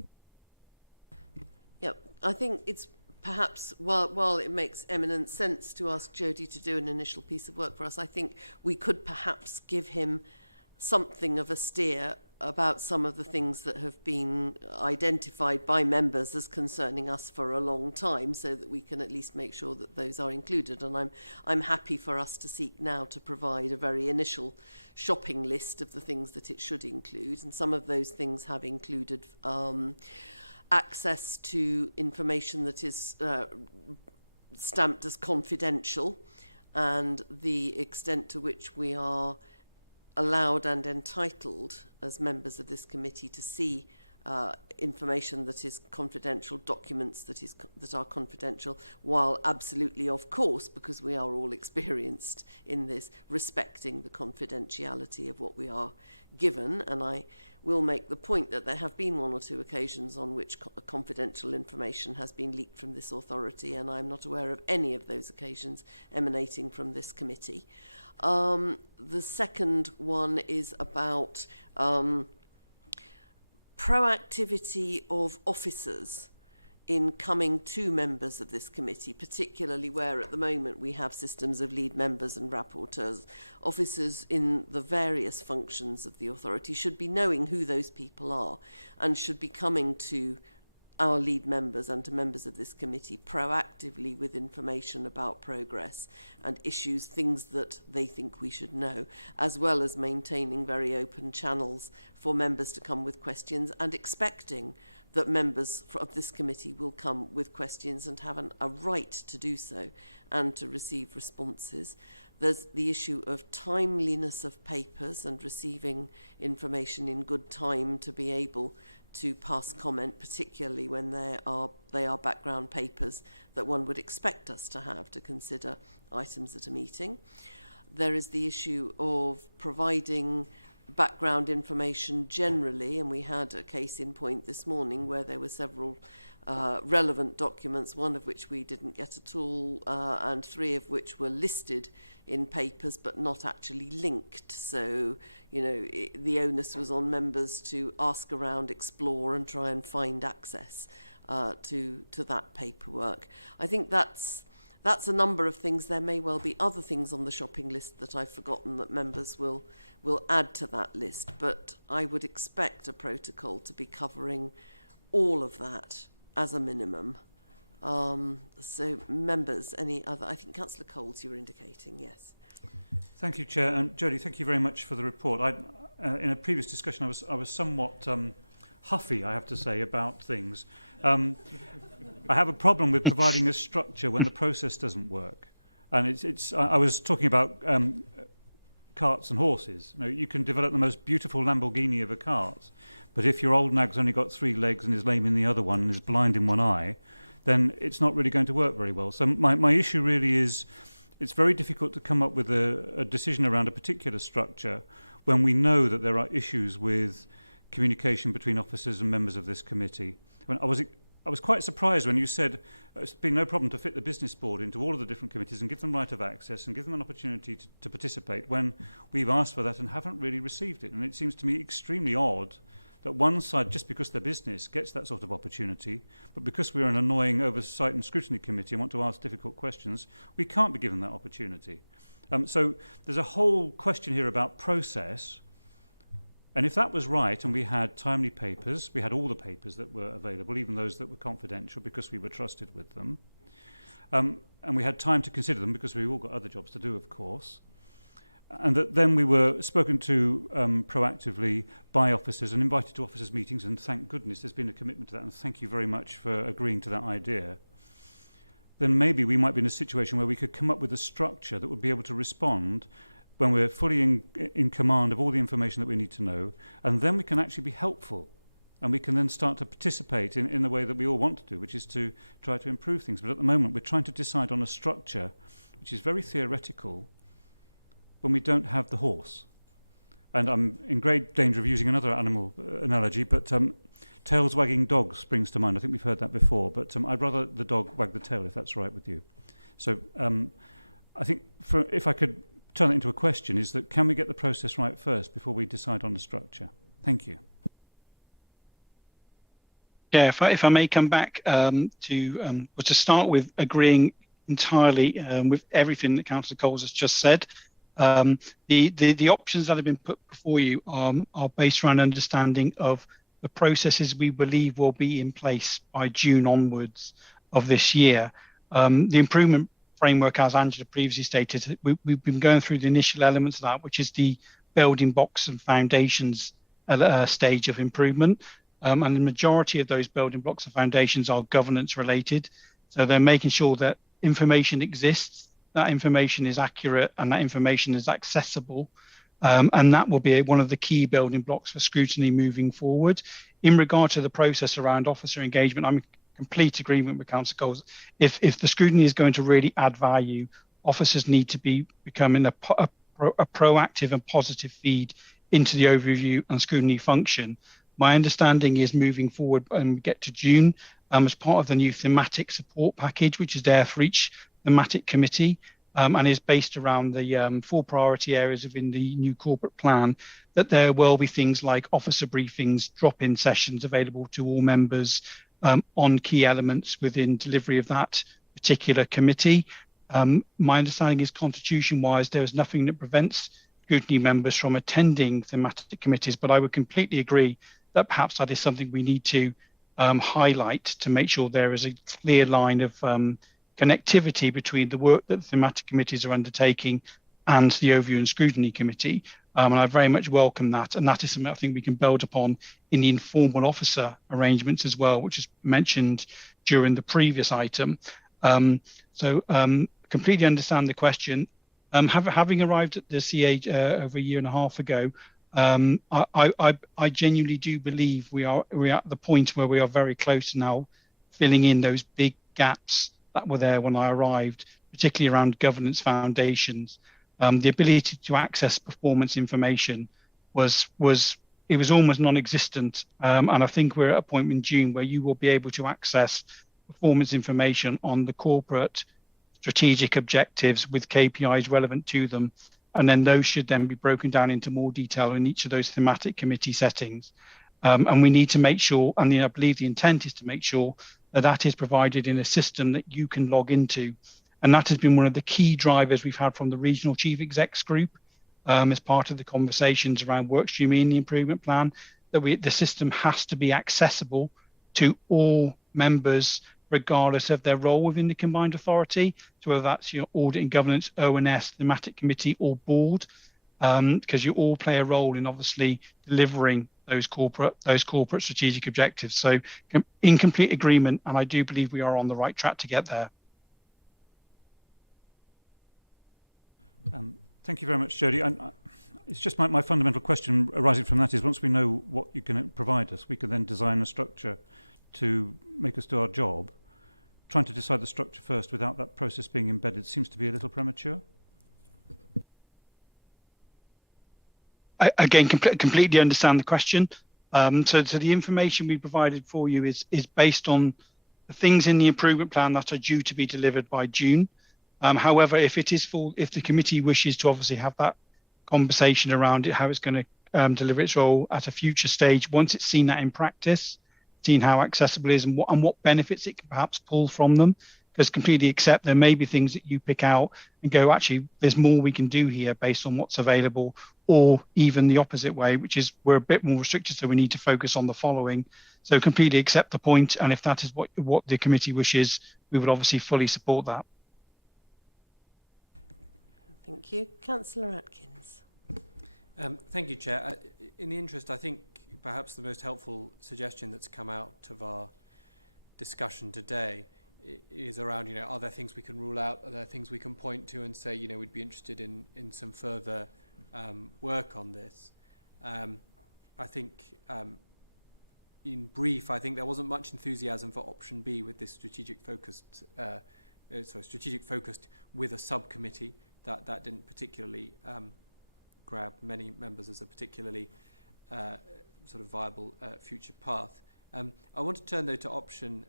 Yep, I think it's perhaps, while it makes eminent sense to ask Jodie to do an initial piece of work for us, I think we could perhaps give him something of a steer about some of the things that have been identified by members as concerning us for a long time, so that we can at least make sure that those are included. And I'm happy for us to seek now to provide a very initial shopping list of the things that it should include, and some of those things have included access to information that is stamped as confidential, and the extent to which we are allowed and entitled as members of this committee to see information that is confidential, documents that are confidential, while absolutely, of course, because we are all experienced in this, respecting the confidentiality of what we are given. And I will make the point that there have been one or two occasions on which confidential information has been leaked from this authority, and I'm not aware of any of those occasions emanating from this committee. The second one is about proactivity of officers in coming to members of this committee, particularly where at the moment we have systems of lead members and rapporteurs. Officers in the various functions of the authority should be knowing who those people are, and should be coming to our lead members and to members of this committee proactively with information about progress and issues, things that they think we should know, as well as maintaining very open channels for members to come with questions, and expecting that members of this committee will come with questions and have a right to do so and to receive responses. There's the issue of timeliness of papers and receiving information in good time to be able to pass comment, particularly when they are background papers that one would expect us to have to consider items at a meeting. There is the issue of providing background information generally, and we had a case in point this morning where there were several relevant documents, one of which we didn't get at all, and three of which were listed in papers but not actually linked. So, you know, the onus was on members to ask around, explore, and try and find access to that paperwork. I think that's a number of things. There may well be other things on the shopping list that I've forgotten that members will add to that list, but I would expect a protocol to be covering all of that as a minimum. So members, any other? I think Councillor Coles, you were indicating, yes. Thank you, Chair. And Jodie, thank you very much for the report. In a previous discussion, I was somewhat huffy, I have to say, about things. I have a problem with providing a structure when the process doesn't work. And I was talking about carts and horses. You know, you can develop the most beautiful Lamborghini of a cart, but if your old nag's only got 3 legs and is lame in the other one and is blind in one eye, then it's not really going to work very well. So my issue really is, it's very difficult to come up with a decision around a particular structure when we know that there are issues with communication between officers and members of this committee. When I was quite surprised when you said it's been no problem to fit the business board into all of the different committees and give them right of access and give them an opportunity to participate, when we've asked for that and haven't really received it. And it seems to me extremely odd that one side, just because they're business, gets that sort of opportunity, but because we're an annoying oversight and scrutiny committee and want to ask difficult questions, we can't be given that opportunity. So there's a whole question here about process. And if that was right, and we had timely papers, we had all the papers that were available, even those that were confidential, because we were trusted with them, and we had time to consider them because we've all got other jobs to do, of course, and that then we were spoken to proactively by officers and invited to officers' meetings, and thank goodness there's been a commitment to that, and thank you very much for agreeing to that idea, then maybe we might be in a situation where we could come up with a structure that would be able to respond when we're fully in command of all the information that we need to know, and then we can actually be helpful, and we can then start to participate in the way that we all want to do, which is to try to improve things. But at the moment, we're trying to decide on a structure which is very theoretical when we don't have the horse. And I'm in great danger of using another animal analogy, but tails wagging dogs springs to mind. I think we've heard that before, but I'd rather the dog wag the tail, if that's right with you. So I think if I could turn it into a question, is that can we get the process right first before we decide on the structure? Thank you. Yeah, if I may come back to start with agreeing entirely with everything that Councillor Coles has just said. The options that have been put before you are based around understanding of the processes we believe will be in place by June onwards of this year. The improvement framework, as Angela previously stated, we've been going through the initial elements of that, which is the building blocks and foundations stage of improvement. And the majority of those building blocks and foundations are governance related. So they're making sure that information exists, that information is accurate, and that information is accessible. And that will be one of the key building blocks for scrutiny moving forward. In regard to the process around officer engagement, I'm in complete agreement with Councillor Coles. If the scrutiny is going to really add value, officers need to be becoming a proactive and positive feed into the overview and scrutiny function. My understanding is moving forward and we get to June as part of the new thematic support package, which is there for each thematic committee and is based around the 4 priority areas within the new corporate plan, that there will be things like officer briefings, drop-in sessions available to all members on key elements within delivery of that particular committee. My understanding is constitution-wise, there is nothing that prevents scrutiny members from attending thematic committees, but I would completely agree that perhaps that is something we need to highlight to make sure there is a clear line of connectivity between the work that the thematic committees are undertaking and the overview and scrutiny committee. And I very much welcome that. And that is something I think we can build upon in the informal officer arrangements as well, which is mentioned during the previous item. Completely understand the question. Having arrived at the CA over a year and a half ago, I genuinely do believe we're at the point where we are very close to now filling in those big gaps that were there when I arrived, particularly around governance foundations. The ability to access performance information was almost non-existent, and I think we're at a point in June where you will be able to access performance information on the corporate strategic objectives with KPIs relevant to them. And then those should then be broken down into more detail in each of those thematic committee settings. And we need to make sure, and I believe the intent is to make sure that that is provided in a system that you can log into. And that has been one of the key drivers we've had from the regional chief execs group as part of the conversations around workstream in the improvement plan, that the system has to be accessible to all members, regardless of their role within the combined authority. So whether that's your audit and governance, ONS, thematic committee, or board, because you all play a role in obviously delivering those corporate strategic objectives. So in complete agreement, and I do believe we are on the right track to get there. Thank you very much, Jodie. It's just my fundamental question arising from that is, once we know what you can provide us, we can then design a structure to make us do our job. Trying to decide the structure first without that process being embedded seems to be a little premature. Again, completely understand the question. So the information we provided for you is based on the things in the improvement plan that are due to be delivered by June. However, if the committee wishes to obviously have that conversation around it, how it's going to deliver its role at a future stage, once it's seen that in practice, seen how accessible it is and what benefits it can perhaps pull from them, because completely accept there may be things that you pick out and go, actually, there's more we can do here based on what's available, or even the opposite way, which is we're a bit more restricted, so we need to focus on the following. So completely accept the point, and if that is what the committee wishes, we would obviously fully support that. Thank you. Councillor Atkins. Thank you, Chair. In the interest, I think perhaps the most helpful suggestion that's come out of our discussion today is around, are there things we can rule out? Are there things we can point to and say, we'd be interested in some further work on this? I think, in brief, I think there wasn't much enthusiasm for option B with this strategic focused with a subcommittee. That didn't particularly grab many members as a particularly sort of viable future path. I want to turn though to option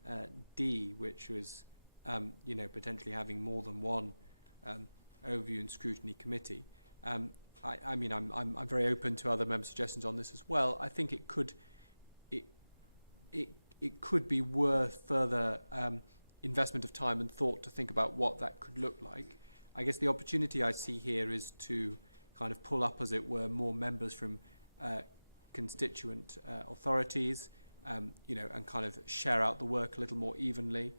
D, which was potentially having more than one Overview and Scrutiny Committee. I mean, I'm very open to other member suggestions on this as well. I think it could be worth further investment of time and thought to think about what that could look like. I guess the opportunity I see here is to kind of pull up, as it were, more members from constituent authorities, you know, and kind of share out the work a little more evenly.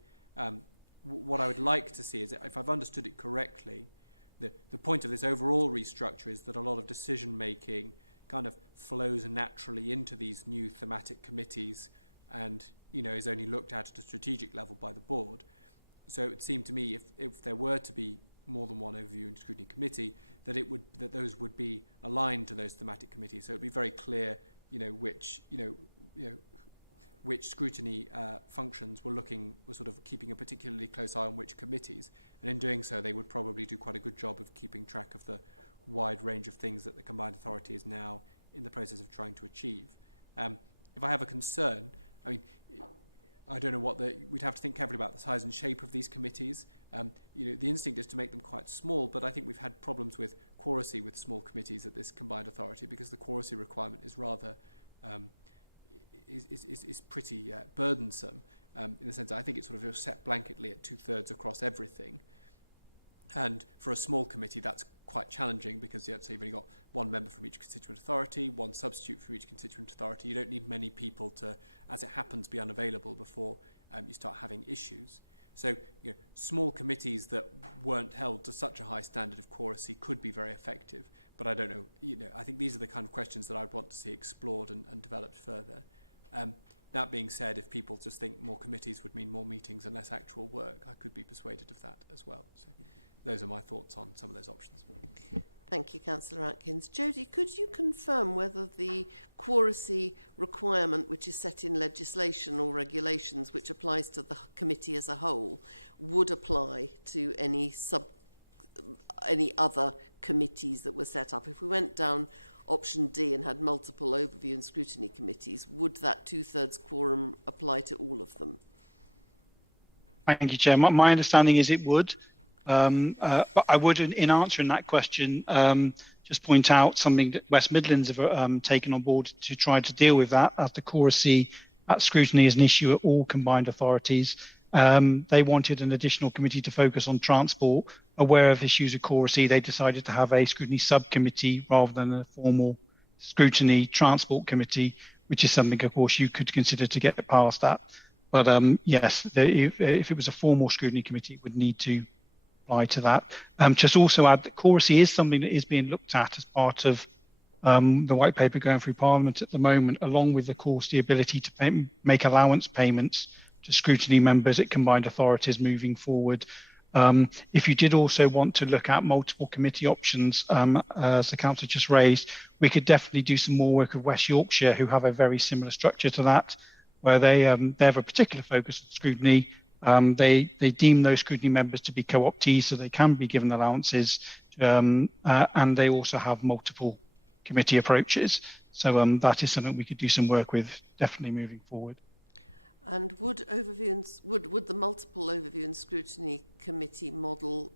What I would like to see is, if I've understood it correctly, the point of this overall restructure is that a lot of decision making kind of flows naturally into these new thematic committees, and you know, is only looked at a strategic level by the board. So it seemed to me, if there were to be more than one Overview and Scrutiny Committee, that those would be aligned to those thematic committees. So it would be very clear, you know, which scrutiny functions were sort of keeping a particularly close eye on which committees, and in doing so they would probably do quite a good job of keeping track of the wide range of things that the combined authority is now in the process of trying to achieve. If I have a concern, I mean, I don't know we'd have to think carefully about the size and shape of these committees. You know, the instinct is to make them quite small, but I think we've had problems with quoracy with small committees at this combined authority, because the quoracy requirement is rather is pretty burdensome, in the sense that I think it's sort of set blanketly at 2/3 across everything. And for a small committee, that's quite challenging, because so you've only got one member from each constituent authority, one substitute from each constituent authority. You don't need many people to, as it happens, be unavailable before you start having issues. So, you know, small committees that weren't held to such a high standard of quoracy could be very effective. But I don't know, you know, I think these are the kind of questions that I'd want to see explored and developed further. That being said, if people just think more committees would mean more meetings and less actual work, I could be persuaded of that as well. So those are my thoughts on some of those options. Thank you, Councillor Atkins. Jodie, could you confirm whether the quoracy requirement, which is set in legislation or regulations, which applies to the committee as a whole, would apply to any other committees that were set up? If we went down option D and had multiple Overview and Scrutiny committees, would that 2/3 quorum apply to all of them? Thank you, Chair. My understanding is it would. But I would, in answering that question, just point out something that West Midlands have taken on board to try to deal with that, as the quoracy at scrutiny is an issue at all combined authorities. They wanted an additional committee to focus on transport. Aware of issues of quoracy, they decided to have a scrutiny subcommittee rather than a formal scrutiny transport committee, which is something, of course, you could consider to get past that. But yes, if it was a formal scrutiny committee, it would need to apply to that. Just also add that quoracy is something that is being looked at as part of the white paper going through Parliament at the moment, along with, of course, the ability to make allowance payments to scrutiny members at combined authorities moving forward. If you did also want to look at multiple committee options, as the Councillor just raised, we could definitely do some more work with West Yorkshire, who have a very similar structure to that, where they have a particular focus on scrutiny. They deem those scrutiny members to be co-optees, so they can be given allowances, and they also have multiple committee approaches. So that is something we could do some work with, definitely moving forward. And would the multiple Overview and Scrutiny Committee model,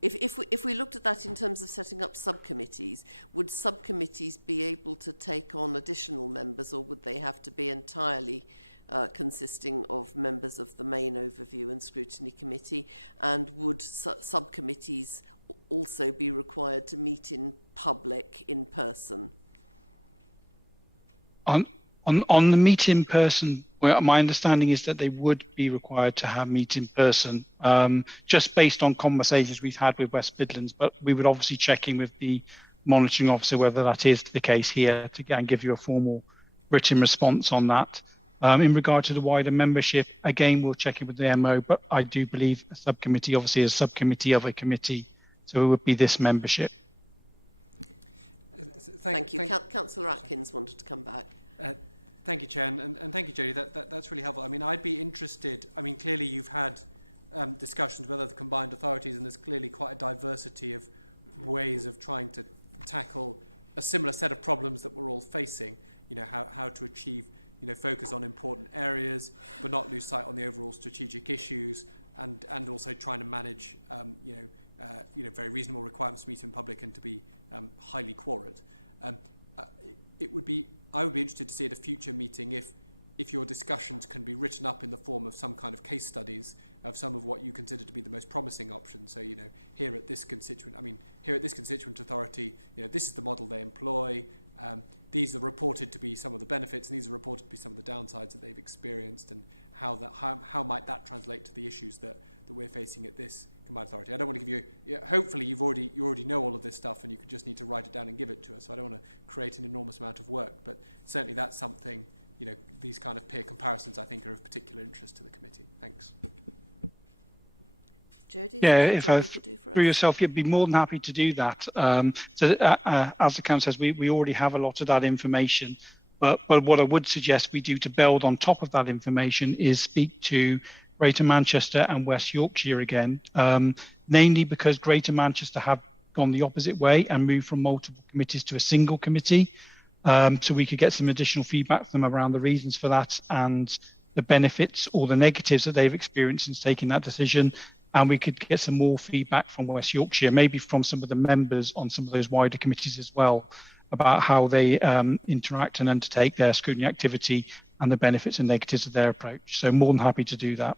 if we looked at that in terms of setting up subcommittees, would subcommittees be able to take on additional members, or would they have to be entirely consisting of members of the main Overview and Scrutiny Committee? And would subcommittees also be required to meet in public, in person? On the meet in person, well, my understanding is that they would be required to meet in person, just based on conversations we've had with West Midlands. But we would obviously check in with the monitoring officer whether that is the case here to give you a formal written response on that. In regard to the wider membership, again, we'll check in with the MO, but I do believe a subcommittee obviously is a subcommittee of a committee, so it would be this membership. Thank you. Councillor Atkins wanted to come back. Thank you, Chair, and thank you, Jodie. That's really helpful. I mean, I'd be interested. I mean, clearly you've had discussions with other combined authorities, and there's clearly quite a diversity of ways of trying to tackle a similar set of problems that we're all facing. You know, how to achieve, you know, focus on important areas, but not lose sight on the overall strategic issues, and also trying to manage, you know, very reasonable requirements to meet in public and to be highly quorate. I would be interested to see at a future meeting if your discussions can be written up in the form of some kind of case studies of some of what you consider to be the most promising options. So, here at this constituent authority, this is the model they employ. These are reported to be some of the benefits, and these are reported to be some of the downsides that they've experienced, and how might that translate to the issues that we're facing at this combined authority. I don't want to give you. Hopefully, you already know all of this stuff, and you could just need to write it down and give it to us. So I don't want to create an enormous amount of work, but certainly that's something. These kind of peer comparisons, I think, are of particular interest to the committee. Thanks. Jody, if through yourself, you'd be more than happy to do that. As the council says, we already have a lot of that information, but what I would suggest we do to build on top of that information is speak to Greater Manchester and West Yorkshire again, namely because Greater Manchester have gone the opposite way and moved from multiple committees to a single committee. So we could get some additional feedback from them around the reasons for that and the benefits or the negatives that they've experienced since taking that decision. And we could get some more feedback from West Yorkshire, maybe from some of the members on some of those wider committees as well, about how they interact and undertake their scrutiny activity and the benefits and negatives of their approach. So more than happy to do that.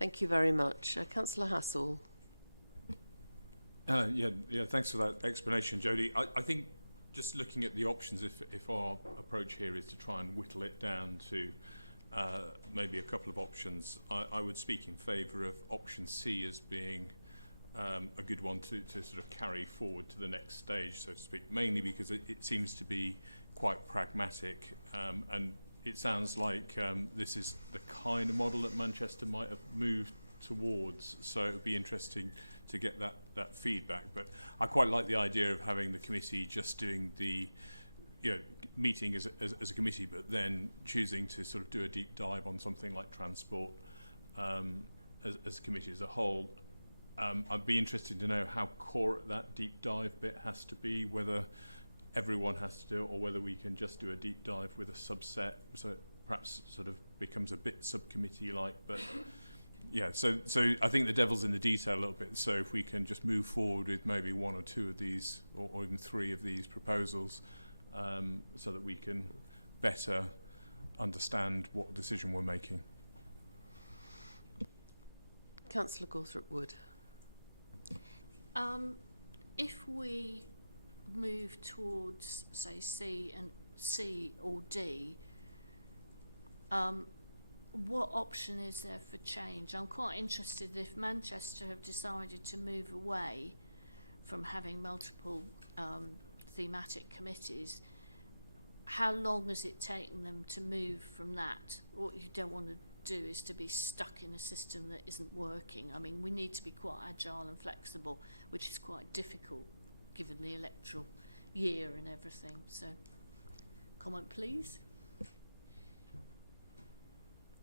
Thank you very much. Councillor Hassall. Yeah, thanks for that explanation, Jody. I think just looking at the options, if our approach here is to try and whittle it down to maybe a couple of options, I would speak in favour of option C as being a good one to sort of carry forward to the next stage, so to speak, mainly because it seems to be quite pragmatic, and it sounds like this is the kind of model that Manchester might have moved towards, so it would be interesting to get that feedback. But I quite like the idea of having the committee just doing the meeting as a committee, but then choosing to sort of do a deep dive on something like transport as a committee as a whole. I'd be interested to know how core that deep dive bit has to be, whether everyone has to do it or whether we can just do a deep dive with a subset, so it perhaps sort of becomes a bit subcommittee like. But yeah, so I think the devil's in the detail a little bit. So if we can just move forward with maybe one or two of these, or even three of these proposals, so that we can better understand what decision we're making. Councillor Gawthorpe-Wood. If we move towards, say, C or D, what option is there for change? I'm quite interested if Manchester have decided to move away from having multiple thematic committees. How long has it taken them to move from that? What you don't want to do is to be stuck in a system that isn't working. I mean, we need to be quite agile and flexible, which is quite difficult given the electoral year and everything. So, comment please.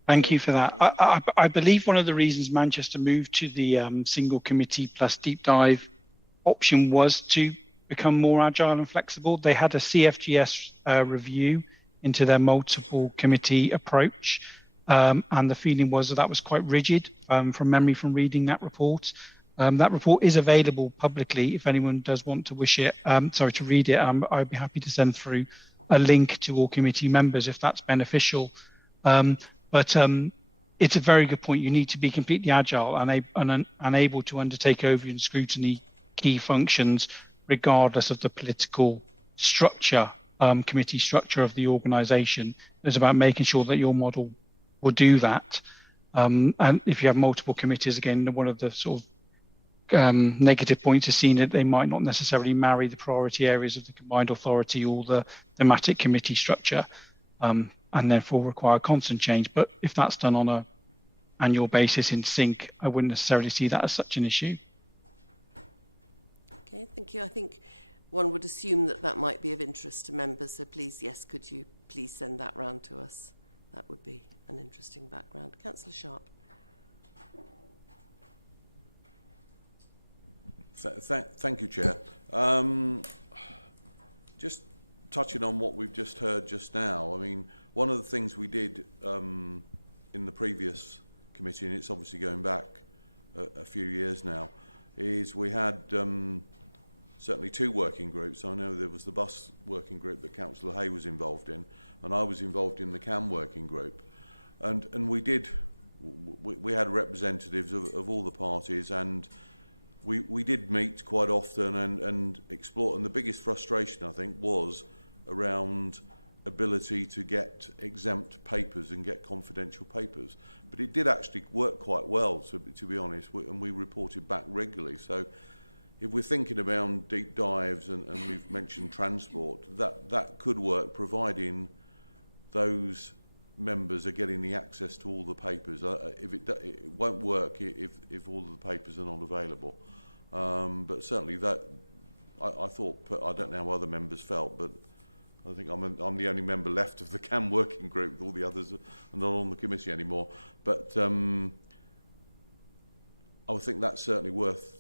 Thank you for that. I believe one of the reasons Manchester moved to the single committee plus deep dive option was to become more agile and flexible. They had a CFGS review into their multiple committee approach, and the feeling was that was quite rigid from memory from reading that report. That report is available publicly if anyone does want to to read it. I'd be happy to send through a link to all committee members if that's beneficial. But it's a very good point. You need to be completely agile and able to undertake overview and scrutiny key functions regardless of the political structure, committee structure of the organisation. It's about making sure that your model will do that. And if you have multiple committees, again, one of the sort of negative points is seen that they might not necessarily marry the priority areas of the combined authority or the thematic committee structure. And therefore require constant change. But if that's done on an annual basis in sync, I wouldn't necessarily see that as such an issue. Okay, thank you. I think one would assume that that might be of interest to members. So please, yes, could you please send that round to us? That would be an interesting background. Councillor Sharp. Thank you, Chair. Just touching on what we've just heard just now, I mean, one of the things we did in the previous committee, and it's obviously going back a few years now, is we had certainly 2 working groups. I know there was the bus working group that Councillor Hay was involved in, and I was involved in the CAM working group. And we had representatives of all the parties, and we did meet quite often and explore. And the biggest frustration, I think, was around ability to get exempt papers and get confidential papers. But it did actually work quite well, to be honest, and we reported back regularly. So if we're thinking about deep dives, and we've mentioned transport, that could work, providing those members are getting the access to all the papers. It won't work if all of the papers are not available. But certainly that, I thought, I don't know how other members felt, but I think I'm the only member left of the CAM working group. All the others are not on the committee anymore. But I would think that's certainly worth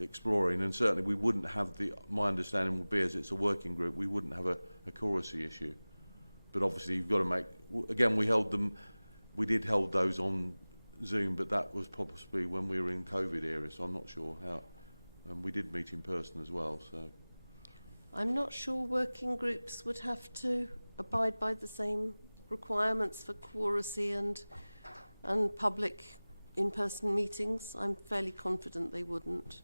exploring, and certainly we wouldn't have my understanding would be, as it's a working group, we wouldn't have a curacy issue. But obviously you've got to make, again, we did hold those on Zoom, but that was possibly when we were in COVID era, so I'm not sure how, and we did meet in person as well, so. I'm not sure working groups would have to abide by the same requirements for quoracy and public in-person meetings. I'm fairly confident they wouldn't.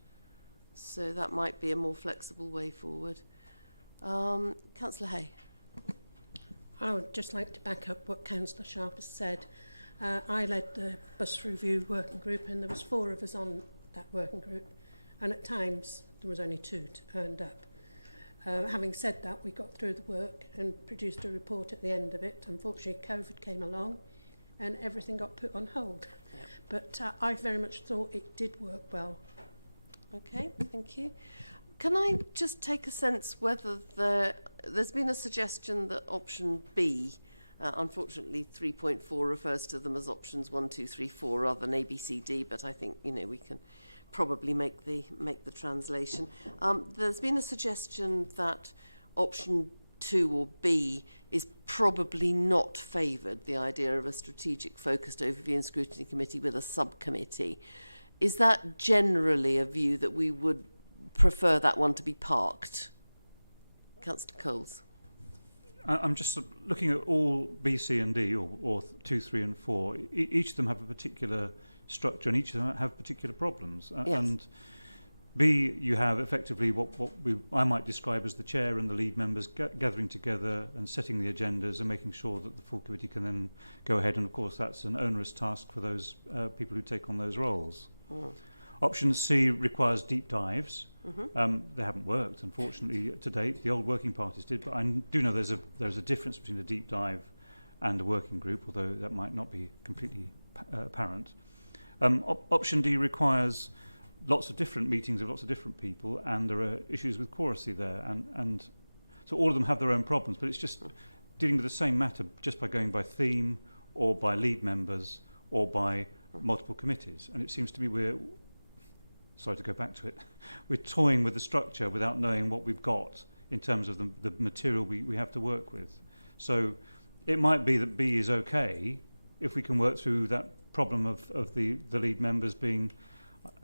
So that might be a more flexible way forward. Councillor Hay. I would just like to back up what Councillor Sharp has said. I led the bus review working group, and there was 4 of us on that working group, and at times there was only 2 turned up. Having said that, we got through the work and produced a report at the end of it. Unfortunately, COVID came along and everything got put on hold. Yep. But I very much thought it did work well. Okay, thank you. Can I just take a sense whether there's been a suggestion that option B, unfortunately 3.4 refers to them as options 1, 2, 3, 4 rather than A, B, C, D, but I think, you know, we can probably make the translation. There's been a suggestion that option 2 or B is probably not favoured, the idea of a strategic focused overview and scrutiny committee with a subcommittee. Is that generally a view that we would prefer that one to be parked? Councillor Coles. I'm just looking at all B, C and D, or 2, 3 and 4. Each of them have a particular structure, and each of them have particular problems. Yes. And B, you have effectively what I might describe as the chair and the lead members gathering together and setting the agendas and making sure that the full committee can then go ahead. And of course, that's an onerous task for those people who take on those roles. Mm. Option C requires deep dives. Mm-hmm. They haven't worked, unfortunately, to date. The old working parties did, but I do know there's a difference between a deep dive and a working group, although that might not be completely apparent. Option D requires lots of different meetings of lots of different people, and there are issues with quoracy there, and so all of them have their own problems, but it's just dealing with the same matter just by going by theme or by lead members or by multiple committees. And it seems to me sorry to go back to it, we're toying with the structure without knowing what we've got in terms of the material we have to work with. So it might be that B is okay if we can work through that problem of the lead members being,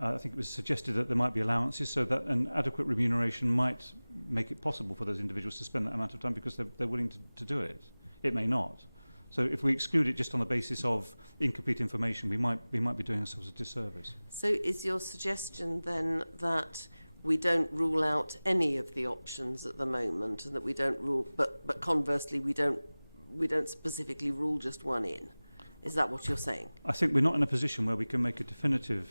I think it was suggested that there might be allowances so that an adequate remuneration might make it possible for those individuals to spend that amount of time because they're willing to do it. It may not. So if we exclude it just on the basis of incomplete information, we might be doing ourselves a disservice. So is your suggestion then that we don't rule out any of the options at the moment, and that we don't rule, but conversely we don't specifically rule just one in? Is that what you're saying? I think we're not in a position where we can make a definitive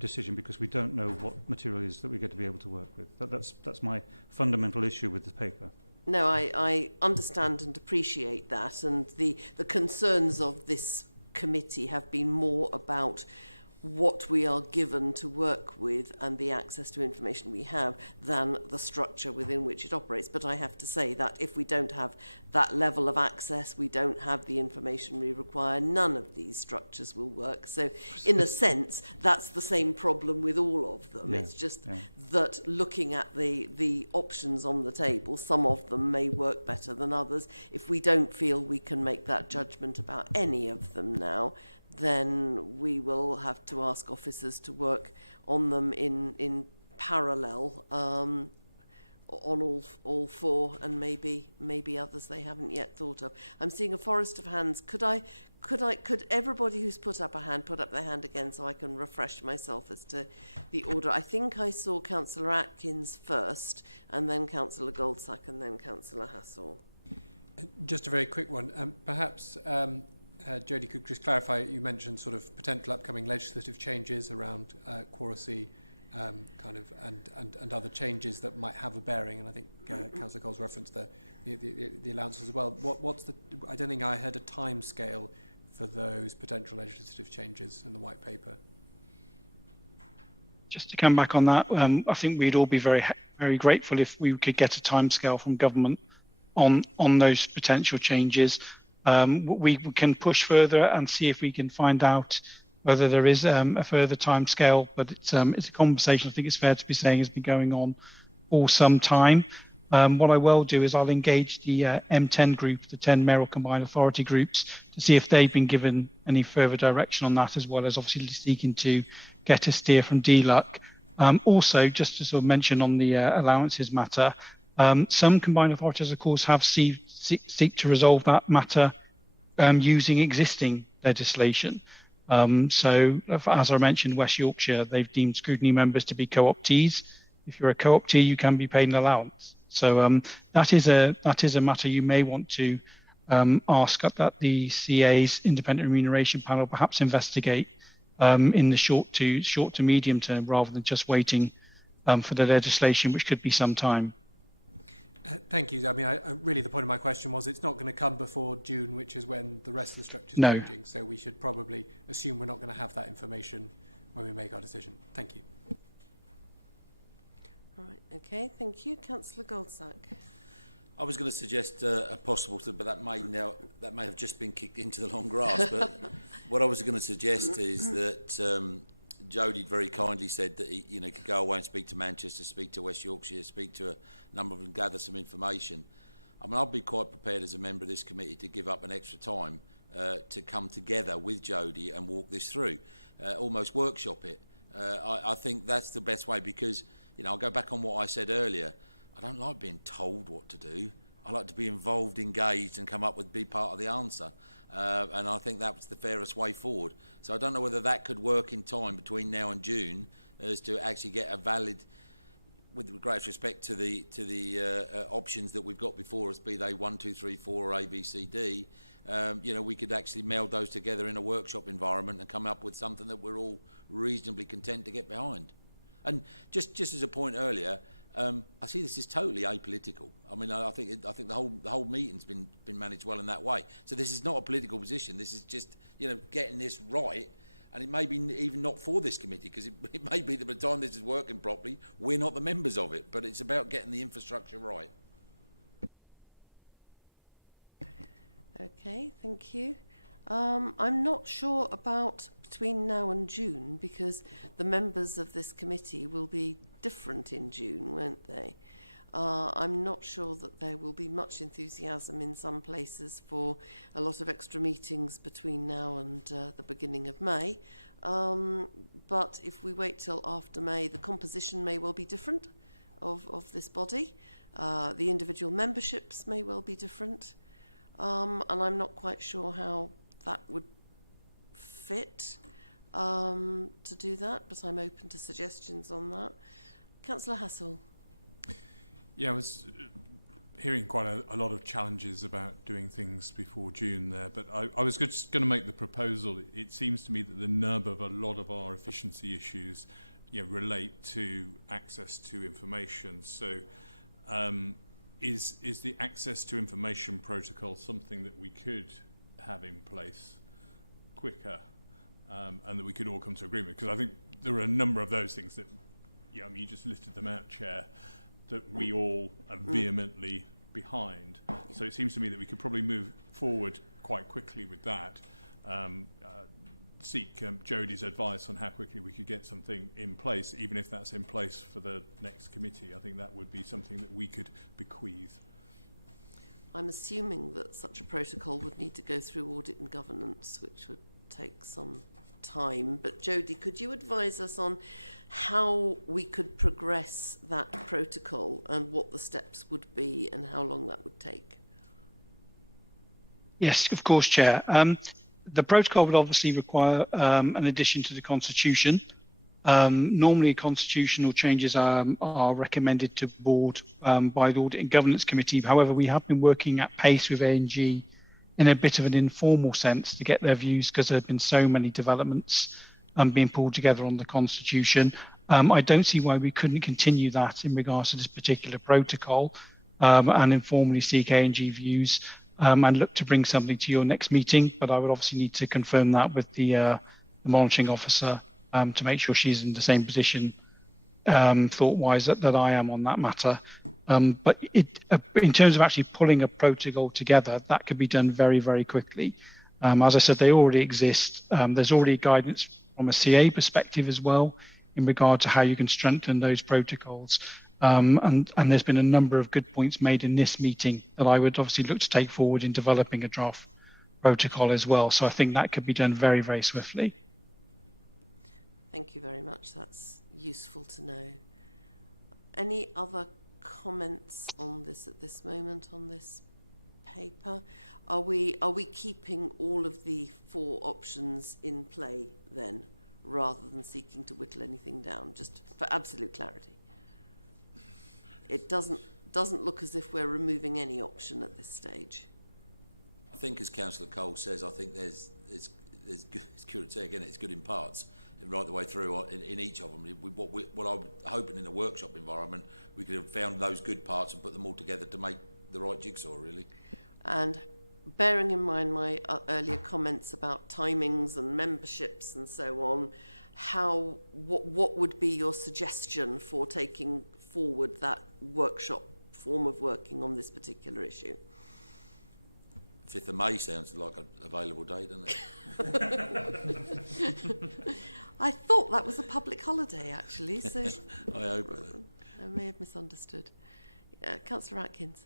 decision because we don't know what material is that we're going to be able to work with. That's my fundamental issue with the paper. No, I understand and appreciate that, and the concerns of this committee have been more about what we are given to work with and the access to information we have than the structure within which it operates. But I have to say that if we don't have that level of access, we don't have the information we require, none of these structures will work. So in a sense, that's the same problem with all of them. Yeah, it's just that looking at the options on the table, some of them may work better than others. If we don't feel we can make that judgment about any of them now, then we will have to to ask officers to work on them in parallel, on all four, and maybe others they haven't yet thought of. I'm seeing a forest of hands. Could everybody who's put up a hand put up their hand again so I can refresh myself as to the order? I think I saw Councillor Atkins first, and then Councillor Goldsack, and then Councillor Hassall. Just a very quick one. Perhaps Jodie could just clarify. You mentioned sort of potential upcoming legislative changes around Quoracy, kind of, and other changes that might have a bearing. And I think Councillor Cole's referenced the allowances as well. What's the? I don't think I heard a time scale for those potential legislative changes in the white paper. Just to come back on that, I think we'd all be very grateful if we could get a timescale from government on those potential changes. We can push further and see if we can find out whether there is a further timescale, but it's a conversation I think it's fair to be saying has been going on for some time. What I will do is I'll engage the M10 group, the 10 mayoral combined authority groups, to see if they've been given any further direction on that, as well as obviously seeking to get a steer from DLUC. Also, just to sort of mention on the allowances matter, some combined authorities, of course, have seek to resolve that matter using existing legislation. So, as I mentioned, West Yorkshire, they've deemed scrutiny members to be co-optees. If you're a co-optee, you can be paid an allowance. So that is a matter you may want to ask at the CA's independent remuneration panel, perhaps investigate in the short to medium term, rather than just waiting for the legislation, which could be some time. Thank you. I mean, really the point of my question was it's not going to come before June, which is when the rest of the structure is changing. So we should probably assume we're not going to have that information when we make our decision. Thank you. All right. Okay. Thank you, Councillor Goldsack. I was going to suggest a possible, but that may have just been kicked into the long grass. But what I was going to suggest is that Jodie very kindly said that he, could go away and speak to Manchester, speak to West Yorkshire, speak to a number of them, gather some information. I mean, I'll be quite prepared as a member of this committee to give up an extra time to come together with Jodie and walk this through, almost workshop it. I think that's the best way because, I'll go back on what I said earlier. I don't like being told what to do. I like to be involved, engaged, and come up with be part of the answer. And I think that's the fairest way forward. So I don't know whether that could work in time between now and June, as to actually get a valid, with great respect to the options that we've got before us, be they 1, 2, 3, 4 or A, B, C, D. We could actually meld those together in a workshop environment and come up with something that we're all reasonably content to get behind. And just as a point earlier, I see this is totally apolitical. I mean, I think the whole meeting's been managed well in that way. So this is not a political position. This is just getting this right, and it may be even not for this committee because it may be that by the time this is working properly, we're not the members of it. But it's about getting the infrastructure right. Okay, thank you. I'm not sure about between now and June because the members of this committee will be different in June, won't they? I'm not sure that there will be much enthusiasm in some places for a lot of extra meetings between now and the beginning of May. But if we wait till after May, the composition may well be different of this body. The individual memberships may well be different. And I'm not quite sure how that would fit to do that, but I'm open to suggestions on that. Councillor Hassall. Yeah, I was hearing quite a lot of challenges about doing things before June there, but I was just going to make the proposal. It seems to me that the nub of a lot of our efficiency issues relate to access to information. So is the access to information protocol something that we could have in place quicker and that we could all come to agreement? Because I think there are a number of those things that, you just listed them out, Chair, that we all are vehemently behind. So it seems to me that we could probably move forward quite quickly with that. Seek Jodie's advice on how quickly we could get something in place, even if that's in place for the next committee. I think that would be something that we could bequeath. I'm assuming that such a protocol would need to go through audit and governance, which would take some time, but Jodie, could you advise us on how we could progress that protocol and what the steps would be and how long that would take? Yes, of course, Chair. The protocol would obviously require an addition to the Constitution. Normally, constitutional changes are recommended to board by the Audit and Governance Committee. However, we have been working at pace with A&G in a bit of an informal sense to get their views because there have been so many developments being pulled together on the Constitution. I don't see why we couldn't continue that in regards to this particular protocol and informally seek A&G views and look to bring something to your next meeting. But I would obviously need to confirm that with the monitoring officer to make sure she's in the same position thought-wise that I am on that matter. But in terms of actually pulling a protocol together, that could be done very, very quickly. As I said, they already exist. There's already guidance from a CA perspective as well in regard to how you can strengthen those protocols. And there's been a number of good points made in this meeting that I would obviously look to take forward in developing a draft protocol as well. So I think that could be done very, very swiftly. Thank you very much. That's useful to know. Any other comments on this at this moment on this paper? Are we keeping all of the 4 options in play then, rather than seeking to whittle anything down, just for absolute clarity? It doesn't look as if we're removing any option at this stage. I think, as Councillor Cole says, I think it's good, it's good in parts, right the way through in each of them. What I'm hoping in a workshop environment, we could have found those good parts and put them all together to make the right jigsaw, really. And bearing in mind my earlier comments about timings and memberships and so on, what would be your suggestion for taking forward that workshop form of working on this particular issue? 5th of May sounds like an available date, doesn't it? I thought that was a public holiday, actually, so I hope so. I may have misunderstood. Councillor Atkins.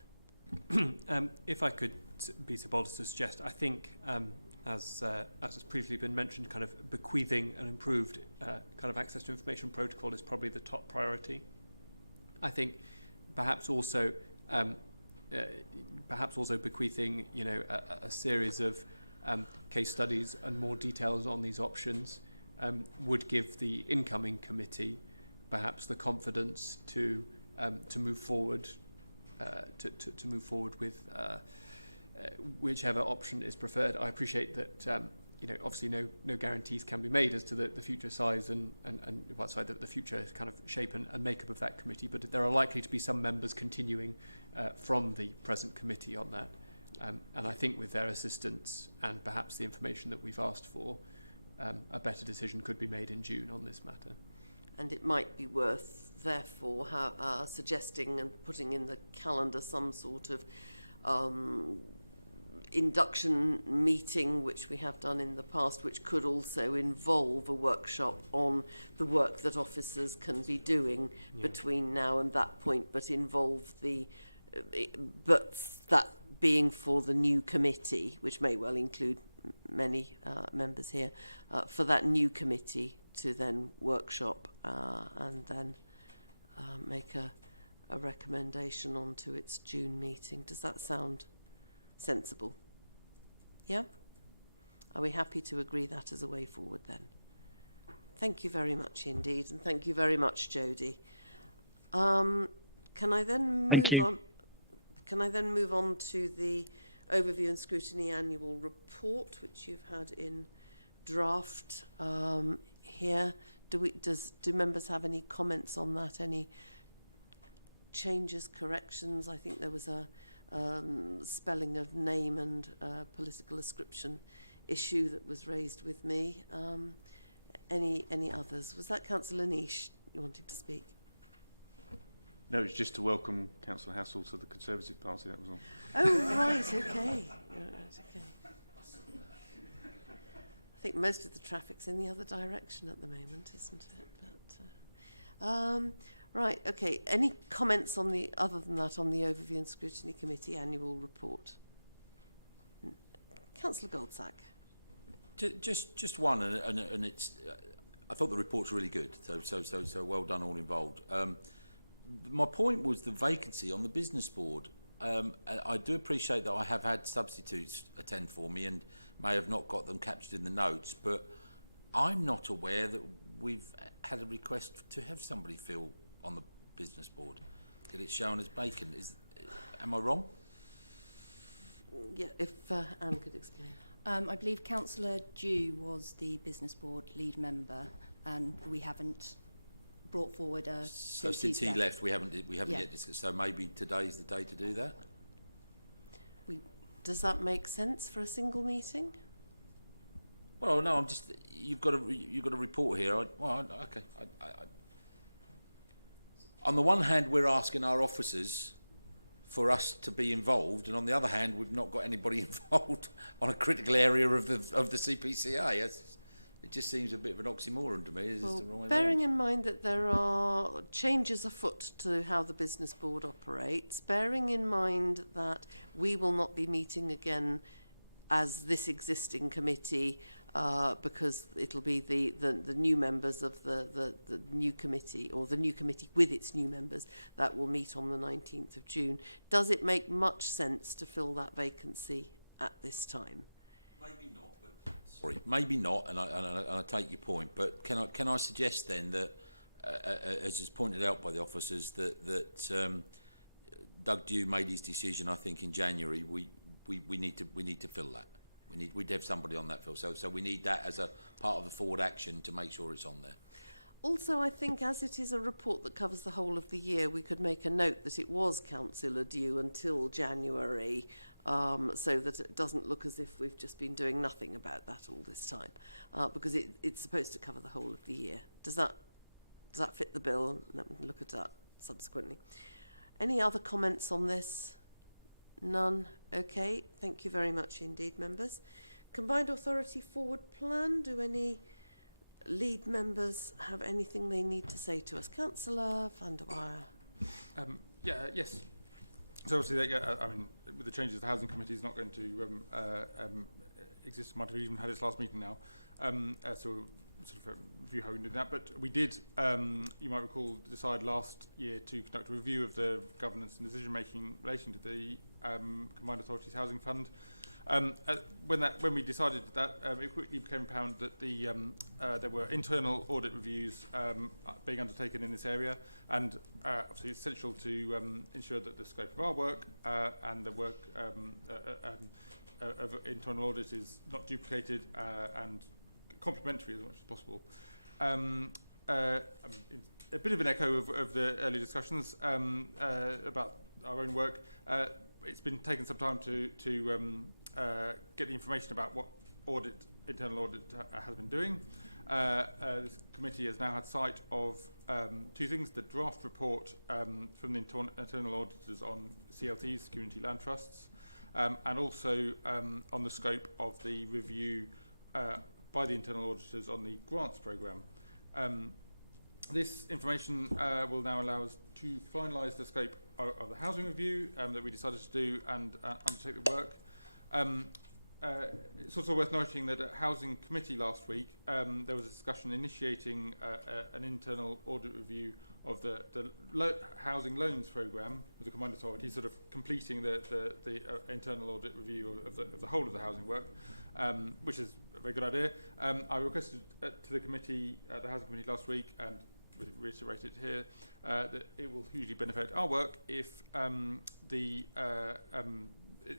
If I could be so bold as to suggest, I think, as has previously been mentioned, kind of bequeathing an improved kind of access to information protocol is probably the top priority. I think perhaps also bequeathing, a series of case studies and more details on these options would give the incoming committee perhaps the confidence to move forward. To move forward with whichever option is preferred. I appreciate that obviously no guarantees can be made as to the future size and the future kind of shape and makeup of that committee, but there are likely to be some members continuing from the present committee on that. And I think with their assistance and perhaps the information that we've asked for, a better decision could be made in June on this matter. And it might be worth, therefore, suggesting and putting in the calendar some sort of induction meeting, which we have done in the past, which could also involve a workshop on the work that officers can be doing between now and that point, but involve but that being for the new committee, which may well include many members here, for that new committee to then workshop and then make a recommendation onto its June meeting. Does that sound sensible? Yeah? Are we happy to agree that as a way forward then? Thank you very much indeed, and thank you very much, Jodie. Can I then move on? Can I then move on to the Overview and Scrutiny Annual Report, which you've had in draft here? Do members have any comments on that? Any changes, corrections? I think there was a spelling of name and political ascription issue that was raised with me. Any others? Was that Councillor Niche you wanted to speak? No, it's just to welcome Councillor Hassel to the Conservative Party, that was all. Oh, right, okay. Right, okay. I think most of the traffic's in the other direction at the moment, isn't it? But right, okay. Any comments on other than that, on the Overview and Scrutiny Committee Annual Report? Councillor Goldsack. Just one, and it's. I thought the report's really good. So well done, all involved. My point was the vacancy on the business board. I do appreciate that I have had substitutes attend for me and may have not got them captured in the notes, but I'm not aware that we've had a request to have somebody fill on the business board. That it's shown as vacant. Am I wrong? Yeah, if Anne could explain. I believe Councillor Dew was the business board lead member, and we haven't brought forward a. So since he left, we haven't yet discussed. So maybe today's the day to do that. Does that make sense for a single meeting? Well, no, I'm just. You've got a report here. Okay. On the one hand, we're asking our officers for us to be involved, and on the other hand, we've not got anybody involved on a critical area of the CPCA. It just seems a bit of an oxymoron to me. Is this the wrong way bearing around? in mind that there are changes afoot to how the business board operates, bearing in mind that we will not be meeting again as this existing committee, because it'll be the new members of the new committee, or the new committee with its new members, that will meet on the 19th of June. Does it make much sense to fill that vacancy at this time? Maybe not, but sorry, maybe not, and I take your point. But can I suggest then that, as is pointed out by the officers, that Doug Dew made his decision, I think, in January. We need to fill that. We'd have somebody on that fill. So we need that as a part of the forward action to make sure it's on there. Also, I think as it is a report that covers the whole of the year, we could make a note that it was Councillor Dew until January, so that it doesn't look as if we've just been doing nothing about that all this time, because it's supposed to cover the whole of the year. Does that fit the bill? And then we can look at that subsequently. Any other comments on this? None. Okay, thank you very much indeed, members. Combined Authority Forward Plan, do any lead members have anything they need to say to us? Councillor van der Weyer. Yes. So obviously, I mean, with the changes, the Housing Committee is not going to exist. Might have even had its last meeting now. So sort of review how we can do that. But we did, you might recall, decide last year to conduct a review of the governance and decision making in relation to the Combined Authorities Housing Fund. When we decided that, it quickly became apparent that there were internal audit reviews being undertaken in this area, and obviously it's essential to ensure that the scope of our work and the work of internal audit is not duplicated and complementary as much as possible. A bit of an echo of the early discussions about our own work. It's been taking some time to get the information about what internal audit has been doing. This committee has now had sight of two things: the draft report from the internal auditors on CLTs, community land trusts, and also on the scope of the review by the internal auditors on the grants programme. This information will now allow us to finalise the scope of the housing review that we decided to do and undertake the work. It's also worth noting that at Housing Committee last week, there was a discussion initiating an internal audit review of the housing loans programme of the Combined Authority, sort of completing the internal audit review of the whole of the housing work, which is a very good idea. I requested to the committee, the Housing Committee last week, and reiterated here, that it will hugely benefit our work if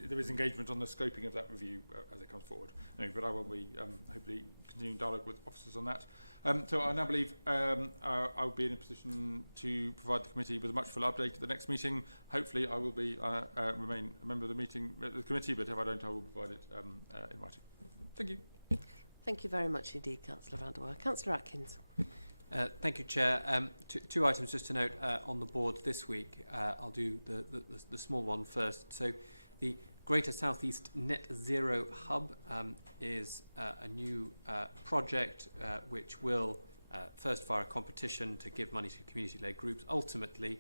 there is engagement on the scoping of that review as it comes forward. Anyway, but I will be hopefully continuing dialogue with officers on that. So I now believe I'll be in a position to provide the committee with a much fuller update at the next meeting. Hopefully I will be remain a member of the committee, but if I don't, I will provide it in writing. Thank you. Thank you very much indeed, Councillor van der Weyer. Councillor Atkins. Thank you, Chair. Two items just to note on the board this week. I'll do the small one first. So the Greater South East Net Zero Hub is a new project which will first fire a competition to give money to community-led groups, ultimately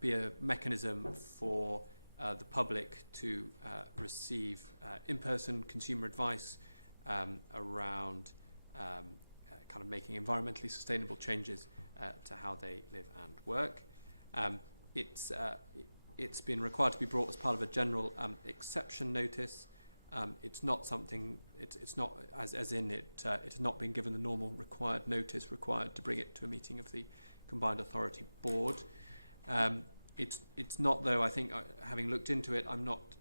be a mechanism for the public to receive in-person consumer advice around kind of making environmentally sustainable changes to how they live and work. It's been required to be brought as part of a general exception notice. It's not something, it's not, as in it has not been given the normal required notice required to bring it to a meeting of the Combined Authority Board. It's not, though, I think, having looked into it, I'm not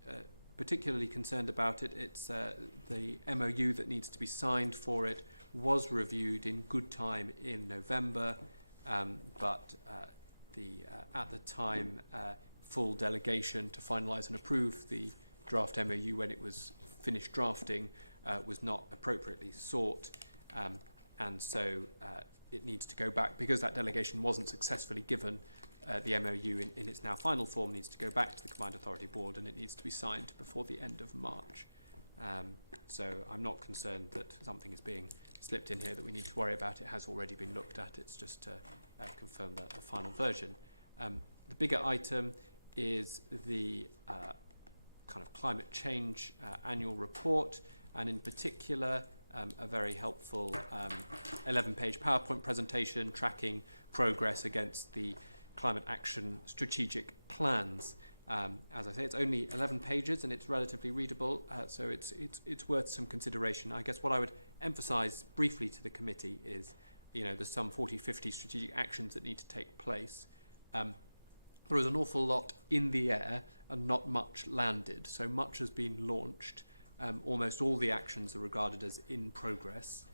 particularly concerned about it. It's the MOU that needs to be signed for it was reviewed in good time in November, but at the time, full delegation to finalise and approve the draft MOU when it was finished drafting was not appropriately sought, and so it needs to go back, because that delegation wasn't successfully given. The MOU in its now final form needs to go back to the Combined Authority Board, and it needs to be signed before the end of March. So I'm not concerned that something is being slipped in here that we need to worry about. It has already been looked at. It's just to confirm the final version. The bigger item is the kind of climate change annual report, and in particular a very helpful 11-page PowerPoint presentation tracking progress against the climate action strategic plans. As I say, it's only 11 pages and it's relatively readable, so it's worth some consideration. I guess what I would emphasise briefly to the committee is, there's some 40-50 strategic actions that need to take place. There is an awful lot in the air and not much landed, so much has been launched. Almost all the actions are regarded as in progress,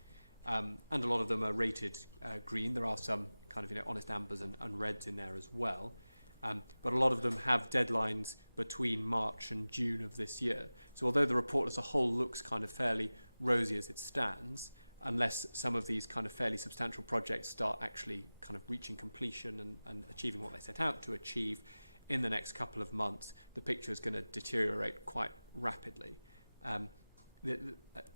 and a lot of them are rated green. There are some kind of honest ambers and reds in there as well, but a lot of them have deadlines between March and June of this year. So although the report as a whole looks kind of fairly rosy as it stands, unless some of these kind of fairly substantial projects start actually kind of reaching completion and achieving what they set out to achieve in the next couple of months, the picture is going to deteriorate quite rapidly. I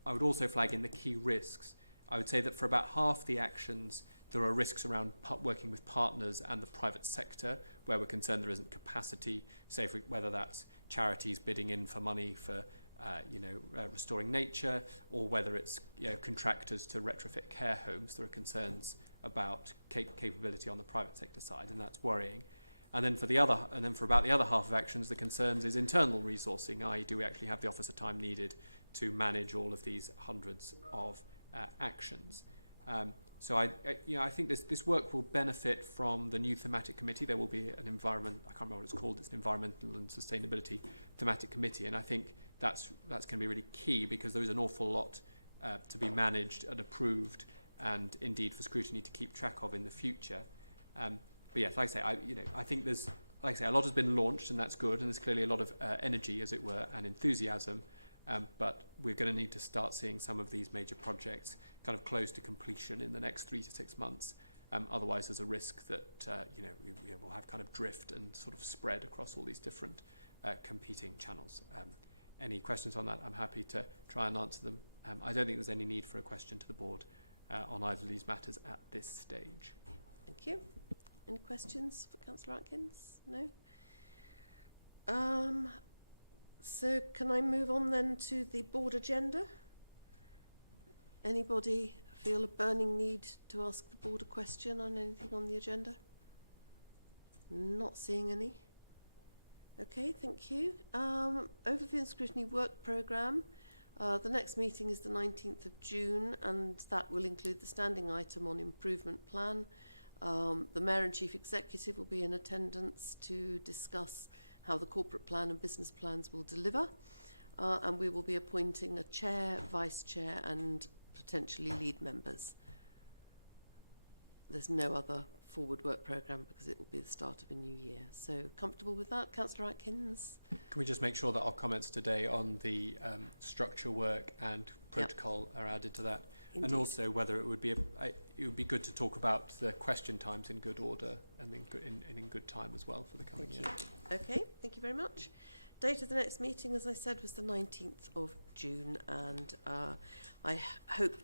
would also flag in the key risks. I would say that for about half the actions, there are risks around working with partners and the private sector, where we're concerned there isn't capacity, say whether that's charities bidding in for money for restoring nature, or whether it's contractors to retrofit care homes. There are concerns about capability on the private sector side, and that's worrying. And then for about the other half of actions, the concerns is internal resourcing, i.e. do we actually have the officer time needed to manage all of these hundreds of actions. So I think this work will benefit from the new thematic committee. There will be an environment, I can't remember what it's called, it's an environmental and sustainability thematic committee, and I think that's going to be really key, because there is an awful lot to be managed and approved, and indeed for scrutiny to keep track of in the future. But yes, like I say, I think there's, like I say, a lot has been launched, and that's good, and there's clearly a lot of energy, as it were, and enthusiasm. But we're going to need to start seeing some of these major projects kind of close to completion in the next 3 to 6 months. Otherwise, there's a risk that we'll have kind of drift and sort of spread across all these different competing channels. Any questions on that? I'm happy to try and answer them. I don't think there's any need for a question to the board on either of these matters at this stage. Thank you. Any questions for Councillor Atkins? No? So can I move on then to the board agenda? Anybody feel a burning need to ask the board a question on anything on the agenda? Not seeing any. Okay, thank you. Overview and scrutiny work programme. The next meeting is the 19th of June, and that will include the standing item on improvement plan. The Mayor and Chief Executive will be in attendance to discuss how the corporate plan and business plans will deliver, and we will be appointing a chair, vice chair and potentially lead members. There's no other forward work programme because it will be the start of a new year. So comfortable with that, Councillor Atkins? Can we just make sure that our comments today on the structure work and protocol are added to that? Indeed. And also whether it would be good to talk about the question times in good order and in good time as well for the coming year. Okay, thank you very much. Date of the next meeting, as I said, was the 19th of June, and I hope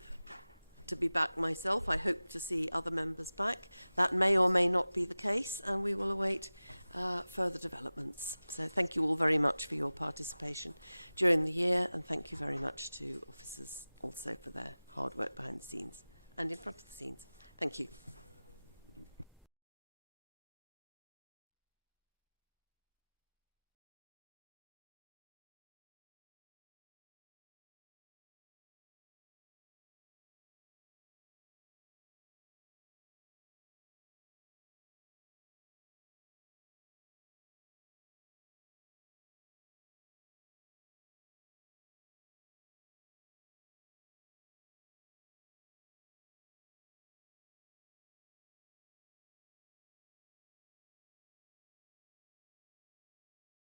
to be back myself. I hope to see other members back. That may or may not be the case, and we will await further developments. So thank you all very much for your participation during the year, and thank you very much to officers also for their hard work behind the scenes and in front of the scenes. Thank you.